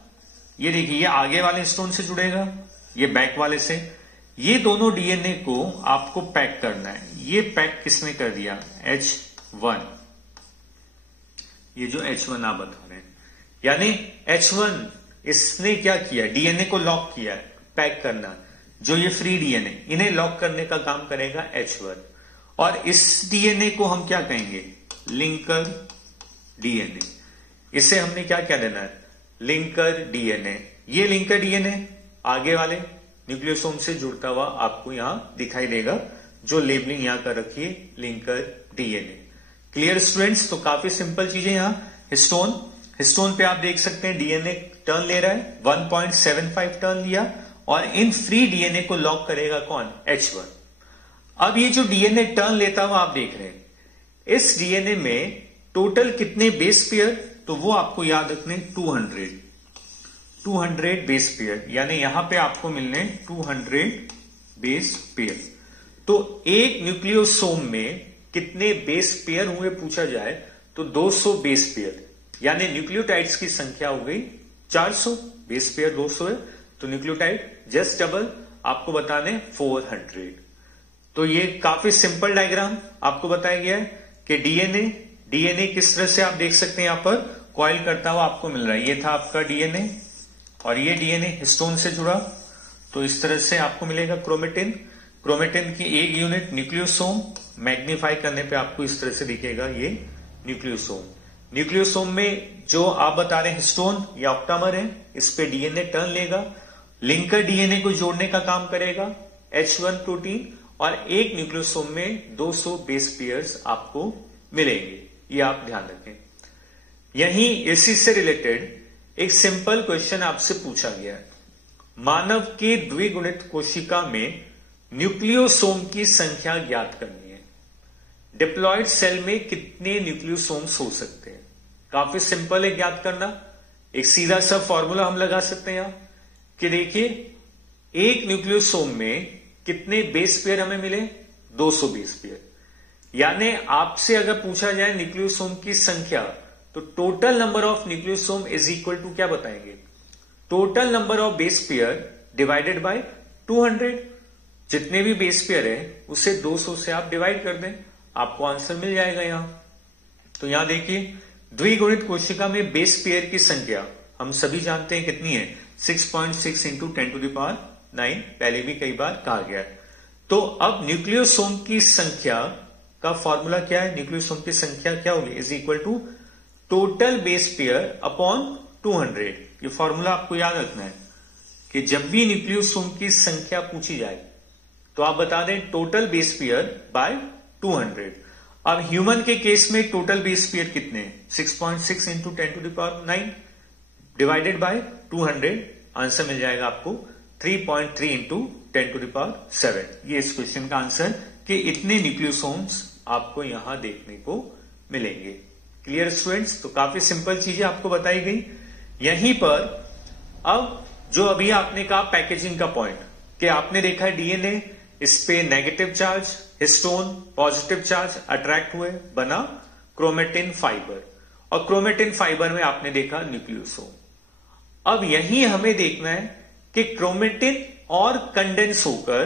ये देखिए, ये आगे वाले हिस्टोन से जुड़ेगा, ये बैक वाले से। ये दोनों डीएनए को आपको पैक करना है। ये पैक किसने कर दिया, H1। ये जो H1 आप बता रहे हैं, यानी H1 इसने क्या किया, डीएनए को लॉक किया है, पैक करना। जो ये फ्री डीएनए, इन्हें लॉक करने का काम करेगा H1। और इस डीएनए को हम क्या कहेंगे, लिंकर डीएनए। इसे हमने क्या क्या देना है, लिंकर डीएनए। ये लिंकर डीएनए आगे वाले न्यूक्लियोसोम से जुड़ता हुआ आपको यहां दिखाई देगा, जो लेबलिंग यहां कर रखी है, लिंकर डीएनए। Clear students? तो काफी सिंपल चीजें यहां। हिस्टोन पे आप देख सकते हैं डीएनए टर्न ले रहा है, 1.75 टर्न लिया, और इन फ्री डीएनए को लॉक करेगा कौन, H1। अब ये जो डीएनए टर्न लेता हुआ आप देख रहे हैं, इस डीएनए में टोटल कितने बेस पेयर, तो वो आपको याद रखने 200 बेस पेयर, यानी यहां पे आपको मिलने 200 बेस पेयर। तो एक न्यूक्लियोसोम में कितने बेस पेयर हुए पूछा जाए तो 200 बेस पेयर, यानी न्यूक्लियोटाइड्स की संख्या हो गई 400, बेस पेयर 200 है, तो न्यूक्लियोटाइड जस्ट डबल आपको बताने 400। तो ये काफी सिंपल डायग्राम आपको बताया गया है कि डीएनए किस तरह से आप देख सकते हैं, यहां पर कॉइल करता हुआ आपको मिल रहा है। ये था आपका डीएनए, और ये डीएनए हिस्टोन से जुड़ा, तो इस तरह से आपको मिलेगा क्रोमेटिन। क्रोमेटिन की एक यूनिट न्यूक्लियोसोम, मैग्नीफाई करने पे आपको इस तरह से दिखेगा ये न्यूक्लियोसोम। न्यूक्लियोसोम में जो आप बता रहे हैं हिस्टोन या ऑक्टामर है, इस पे डीएनए टर्न लेगा, लिंकर डीएनए को जोड़ने का काम करेगा H1 प्रोटीन, और एक न्यूक्लियोसोम में 200 बेस पेयर्स आपको मिलेंगे। ये आप ध्यान रखें। यहीं इसी से रिलेटेड एक सिंपल क्वेश्चन आपसे पूछा गया है, मानव के द्विगुणित कोशिका में न्यूक्लियोसोम की संख्या ज्ञात करनी है। डिप्लॉयड सेल में कितने न्यूक्लियोसोम्स हो सकते हैं? काफी सिंपल है ज्ञात करना। एक सीधा सा फॉर्मूला हम लगा सकते हैं यहां कि देखिए, एक न्यूक्लियोसोम में कितने बेस पेयर हमें मिले, 200 बेस पेयर। यानी आपसे अगर पूछा जाए न्यूक्लियोसोम की संख्या, तो total number of nucleosome is equal to क्या बताएंगे, total number of base pair divided by 200। जितने भी बेस पेयर है उसे 200 से आप डिवाइड कर दें, आपको आंसर मिल जाएगा यहां। तो यहां देखिए, द्विगुणित कोशिका में बेस पेयर की संख्या हम सभी जानते हैं कितनी है, 6.6 इंटू 10⁹, पहले भी कई बार कहा गया है। तो अब न्यूक्लियोसोम की संख्या का फॉर्मूला क्या है, न्यूक्लियोसोम की संख्या क्या होगी, is equal to total base pair upon 200। ये फॉर्मूला आपको याद रखना है कि जब भी न्यूक्लियोसोम की संख्या पूछी जाए तो आप बता दें टोटल बेस पेयर बाय 200। अब ह्यूमन के केस में टोटल बेस पेयर कितने हैं, 6.6 इंटू 10⁹ डिवाइडेड बाय 200, आंसर मिल जाएगा आपको 3.3 इंटू 10⁷। ये इस क्वेश्चन का आंसर कि इतने न्यूक्लियोसोम्स आपको यहां देखने को मिलेंगे। Clear students? तो काफी सिंपल चीजें आपको बताई गई। यहीं पर अब जो अभी आपने कहा पैकेजिंग का पॉइंट, कि आपने देखा है डीएनए, इस पे negative charge, histone positive charge attract हुए, बना क्रोमेटिन फाइबर, और क्रोमेटिन फाइबर में आपने देखा न्यूक्लियोसोम। अब यही हमें देखना है कि क्रोमेटिन और कंडेंस होकर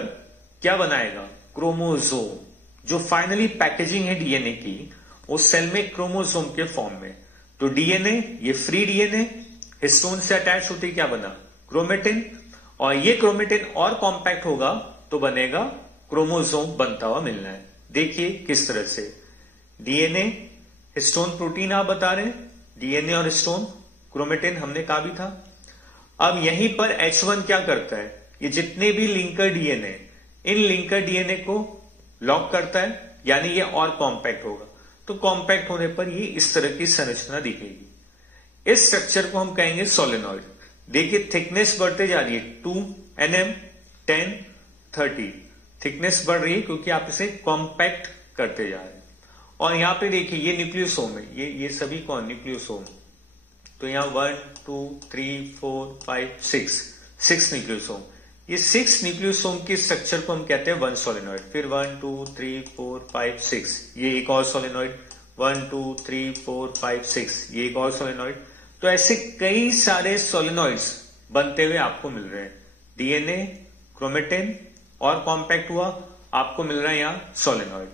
क्या बनाएगा, क्रोमोसोम। जो फाइनली पैकेजिंग है डीएनए की, उस सेल में क्रोमोसोम के फॉर्म में। तो डीएनए, ये फ्री डीएनए हिस्टोन से अटैच होते क्या बना, क्रोमेटिन, और ये क्रोमेटिन और कॉम्पैक्ट होगा तो बनेगा क्रोमोसोम बनता हुआ मिलना है। देखिए किस तरह से डीएनए हिस्टोन प्रोटीन आप बता रहे हैं, डीएनए और हिस्टोन, क्रोमेटिन हमने कहा भी था। अब यहीं पर H1 क्या करता है, ये जितने भी लिंकर डीएनए, इन लिंकर डीएनए को लॉक करता है, यानी ये और कॉम्पैक्ट होगा। तो कॉम्पैक्ट होने पर ये इस तरह की संरचना दिखेगी। इस स्ट्रक्चर को हम कहेंगे सोलेनॉइड। देखिए थिकनेस बढ़ते जा रही है, 2 nm, 10, 30 थिकनेस बढ़ रही है क्योंकि आप इसे कॉम्पैक्ट करते जा रहे हैं। और यहां पे देखिए ये न्यूक्लियोसोम है, ये सभी कौन, न्यूक्लियोसोम। तो यहां 1 2 3 4 5 6 न्यूक्लियोसोम। ये 6 न्यूक्लियोसोम के स्ट्रक्चर को हम कहते हैं वन सोलेनॉइड। फिर 1 2 3 4 5 6 ये एक और सोलेनॉइड, 1 2 3 4 5 6 ये एक और सोलेनॉइड। तो ऐसे कई सारे सोलेनॉइड्स बनते हुए आपको मिल रहे हैं। डीएनए, क्रोमेटिन और कॉम्पैक्ट हुआ, आपको मिल रहा है यहां सोलेनॉइड।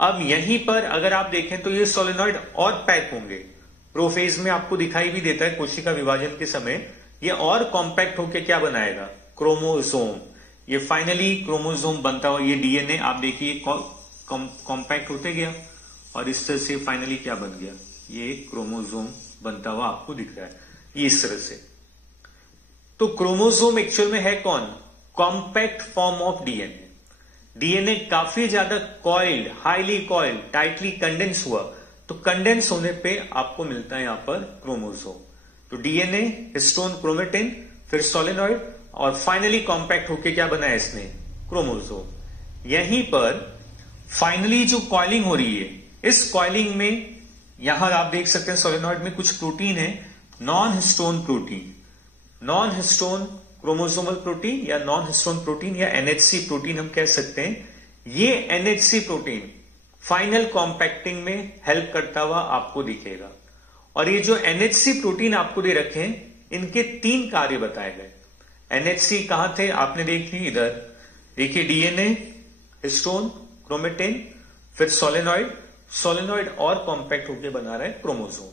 अब यहीं पर अगर आप देखें तो ये सोलेनॉइड और पैक होंगे। प्रोफेज में आपको दिखाई भी देता है कोशिका विभाजन के समय, ये और कॉम्पैक्ट होकर क्या बनाएगा, क्रोमोसोम। ये फाइनली क्रोमोसोम बनता हुआ, ये डीएनए आप देखिए कॉम्पैक्ट होते गया और इस तरह से फाइनली क्या बन गया, ये क्रोमोसोम बनता हुआ आपको दिख रहा है ये इस तरह से। तो क्रोमोसोम एक्चुअल में है कौन, compact form of DNA. DNA काफी ज्यादा coiled, highly coiled, tightly condense हुआ, तो कंडेंस होने पे आपको मिलता है यहां पर क्रोमोसोम। तो डीएनए, हिस्टोन, क्रोमेटिन, फिर सोलेनॉइड और फाइनली कॉम्पैक्ट होके क्या बनाया इसने, क्रोमोसोम। यहीं पर फाइनली जो कॉइलिंग हो रही है, इस कॉइलिंग में यहां आप देख सकते हैं सोलेनॉइड में कुछ प्रोटीन है, non histone protein, non histone chromosomal protein या नॉन हिस्टोन प्रोटीन या एनएचसी प्रोटीन हम कह सकते हैं। ये एनएचसी प्रोटीन फाइनल कॉम्पैक्टिंग में हेल्प करता हुआ आपको दिखेगा। और ये जो एनएचसी प्रोटीन आपको दे रखे हैं, इनके 3 कार्य बताए गए। एनएचसी कहां थे आपने देखी, इधर देखिए, डीएनए, हिस्टोन, क्रोमेटिन, फिर सोलेनॉइड, सोलेनॉइड और कॉम्पैक्ट होकर बना रहा है क्रोमोसोम।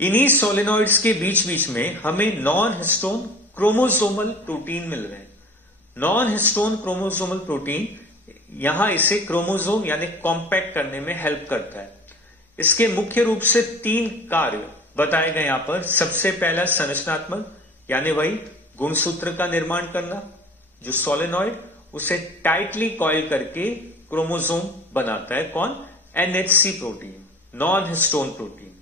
इन्हीं सोलेनॉइड्स के बीच बीच में हमें नॉन हिस्टोन क्रोमोसोमल प्रोटीन मिल रहे हैं। नॉन हिस्टोन क्रोमोसोमल प्रोटीन यहां इसे क्रोमोसोम यानी कॉम्पैक्ट करने में हेल्प करता है। इसके मुख्य रूप से 3 कार्य बताए गए यहां पर। सबसे पहला संरचनात्मक, यानी वही गुणसूत्र का निर्माण करना, जो सोलेनॉइड उसे टाइटली कॉइल करके क्रोमोसोम बनाता है। कौन, NHC protein, non histone protein.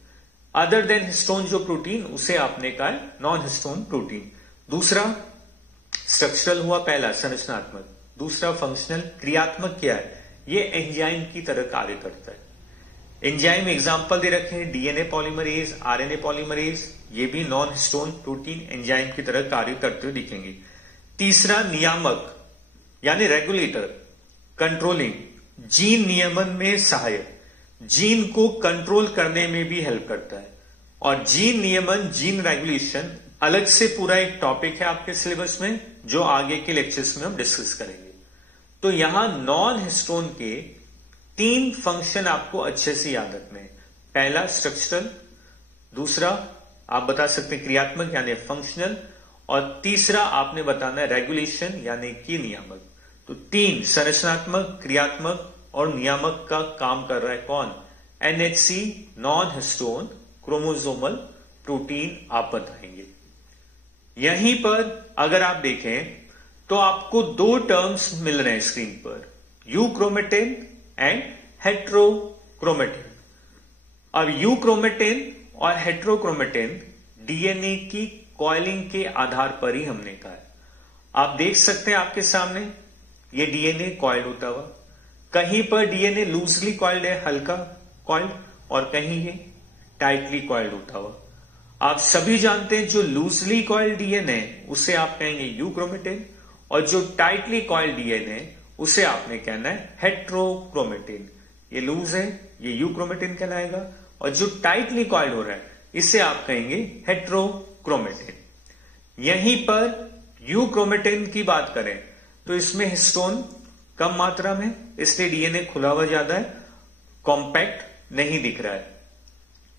Other than histone जो प्रोटीन, उसे आपने कहा नॉन हिस्टोन प्रोटीन। दूसरा स्ट्रक्चरल हुआ, पहला संरचनात्मक। दूसरा फंक्शनल, क्रियात्मक क्या है, ये एंजाइम की तरह कार्य करता है। एंजाइम एग्जाम्पल दे रखे हैं, डीएनए पॉलीमरेज, आरएनए पॉलीमरेज, ये भी नॉन हिस्टोन प्रोटीन एंजाइम की तरह कार्य करते हुए दिखेंगे। तीसरा नियामक यानी रेगुलेटर, कंट्रोलिंग, जीन नियमन में सहायक, जीन को कंट्रोल करने में भी हेल्प करता है। और जीन नियमन, जीन रेगुलेशन अलग से पूरा एक टॉपिक है आपके सिलेबस में, जो आगे के लेक्चर्स में हम डिस्कस करेंगे। तो यहां नॉन हिस्टोन के 3 फंक्शन आपको अच्छे से याद रखने हैं। पहला स्ट्रक्चरल, दूसरा आप बता सकते हैं क्रियात्मक यानी फंक्शनल, और तीसरा आपने बताना है रेगुलेशन यानी कि नियामक। तो 3 संरचनात्मक, क्रियात्मक और नियामक का काम कर रहा है कौन, NHC, non histone chromosomal protein आप बताएंगे। यहीं पर अगर आप देखें तो आपको 2 टर्म्स मिल रहे हैं स्क्रीन पर, यूक्रोमेटिन एंड हेट्रोक्रोमेटिन। अब यूक्रोमेटिन और हेट्रोक्रोमेटिन डीएनए की कॉइलिंग के आधार पर ही हमने कहा है। आप देख सकते हैं आपके सामने ये डीएनए कॉइल्ड होता हुआ, कहीं पर डीएनए लूजली कॉइल्ड है, हल्का कॉइल्ड, और कहीं ये टाइटली कॉइल्ड होता हुआ। आप सभी जानते हैं जो लूजली कॉइल्ड डीएनए उसे आप कहेंगे यूक्रोमेटिन, और जो टाइटली कॉइल्ड डीएनए उसे आपने कहना है हेट्रोक्रोमेटिन। ये लूज है, ये यूक्रोमेटिन कहलाएगा, और जो टाइटली कॉइल्ड हो रहा है इसे आप कहेंगे हेट्रोक्रोमेटिन। यहीं पर यूक्रोमेटिन की बात करें तो इसमें हिस्टोन कम मात्रा में, इसलिए डीएनए खुला हुआ ज्यादा है, कॉम्पैक्ट नहीं दिख रहा है।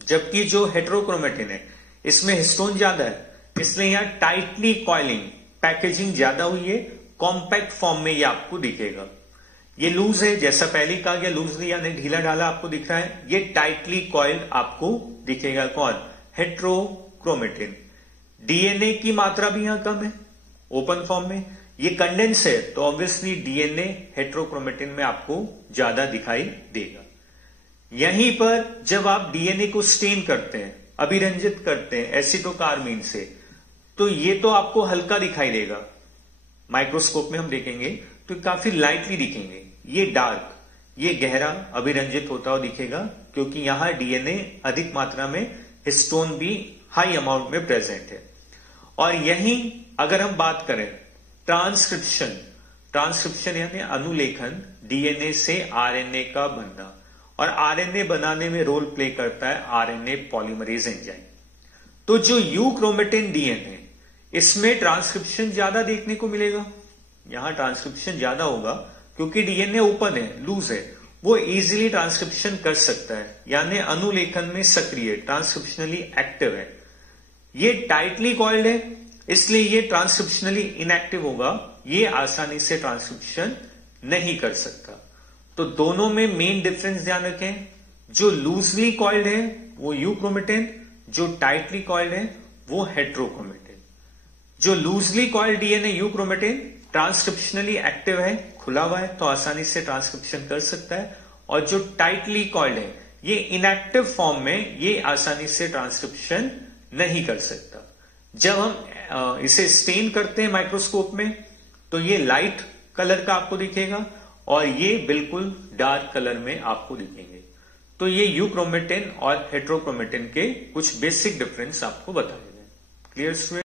जबकि जो हेट्रोक्रोमेटिन है इसमें हिस्टोन ज्यादा है, इसलिए यहां टाइटली कॉइलिंग, पैकेजिंग ज्यादा हुई है, कॉम्पैक्ट फॉर्म में ये आपको दिखेगा। ये लूज है, जैसा पहले कहा गया, लूजली यानी ढीला ढाला आपको दिख रहा है। ये टाइटली कॉइल्ड आपको दिखेगा कौन, हेट्रोक्रोमेटिन। डीएनए की मात्रा भी यहां कम है ओपन फॉर्म में, ये कंडेंस है, तो ऑब्वियसली डीएनए हेट्रोक्रोमेटिन में आपको ज्यादा दिखाई देगा। यहीं पर जब आप डीएनए को स्टेन करते हैं, अभिरंजित करते हैं एसिटोकार्मीन से, तो ये तो आपको हल्का दिखाई देगा, माइक्रोस्कोप में हम देखेंगे तो काफी लाइटली दिखेंगे। ये डार्क, ये गहरा अभिरंजित होता हुआ दिखेगा, क्योंकि यहां डीएनए अधिक मात्रा में, हिस्टोन भी हाई अमाउंट में प्रेजेंट है। और यहीं अगर हम बात करें ट्रांसक्रिप्शन यानी अनुलेखन, डीएनए से आरएनए का बनना, और आरएनए बनाने में रोल प्ले करता है आरएनए पॉलीमरेज एंजाइम। तो जो यूक्रोमेटिन डीएनए, इसमें ट्रांसक्रिप्शन ज्यादा देखने को मिलेगा। यहां ट्रांसक्रिप्शन ज्यादा होगा क्योंकि डीएनए ओपन है, लूज है, वो इजीली ट्रांसक्रिप्शन कर सकता है, यानी अनुलेखन में सक्रिय, ट्रांसक्रिप्शनली एक्टिव है। ये टाइटली कॉइल्ड है, इसलिए ये ट्रांसक्रिप्शनली इनएक्टिव होगा, ये आसानी से ट्रांसक्रिप्शन नहीं कर सकता। तो दोनों में मेन डिफरेंस ध्यान रखें, जो लूजली कॉइल्ड है वो यूक्रोमेटिन, जो टाइटली कॉइल्ड है वो हेट्रोक्रोमेटिन। जो loosely coiled DNA euchromatin transcriptionally active है, खुला हुआ है, तो आसानी से ट्रांसक्रिप्शन कर सकता है, और जो टाइटली कॉइल्ड है ये इनएक्टिव फॉर्म में, ये आसानी से ट्रांसक्रिप्शन नहीं कर सकता। जब हम इसे स्टेन करते हैं माइक्रोस्कोप में तो ये लाइट कलर का आपको दिखेगा और ये बिल्कुल डार्क कलर में आपको दिखेंगे। तो ये यूक्रोमेटिन और हेट्रोक्रोमेटिन के कुछ बेसिक डिफरेंस आपको बताए गए। Clear student?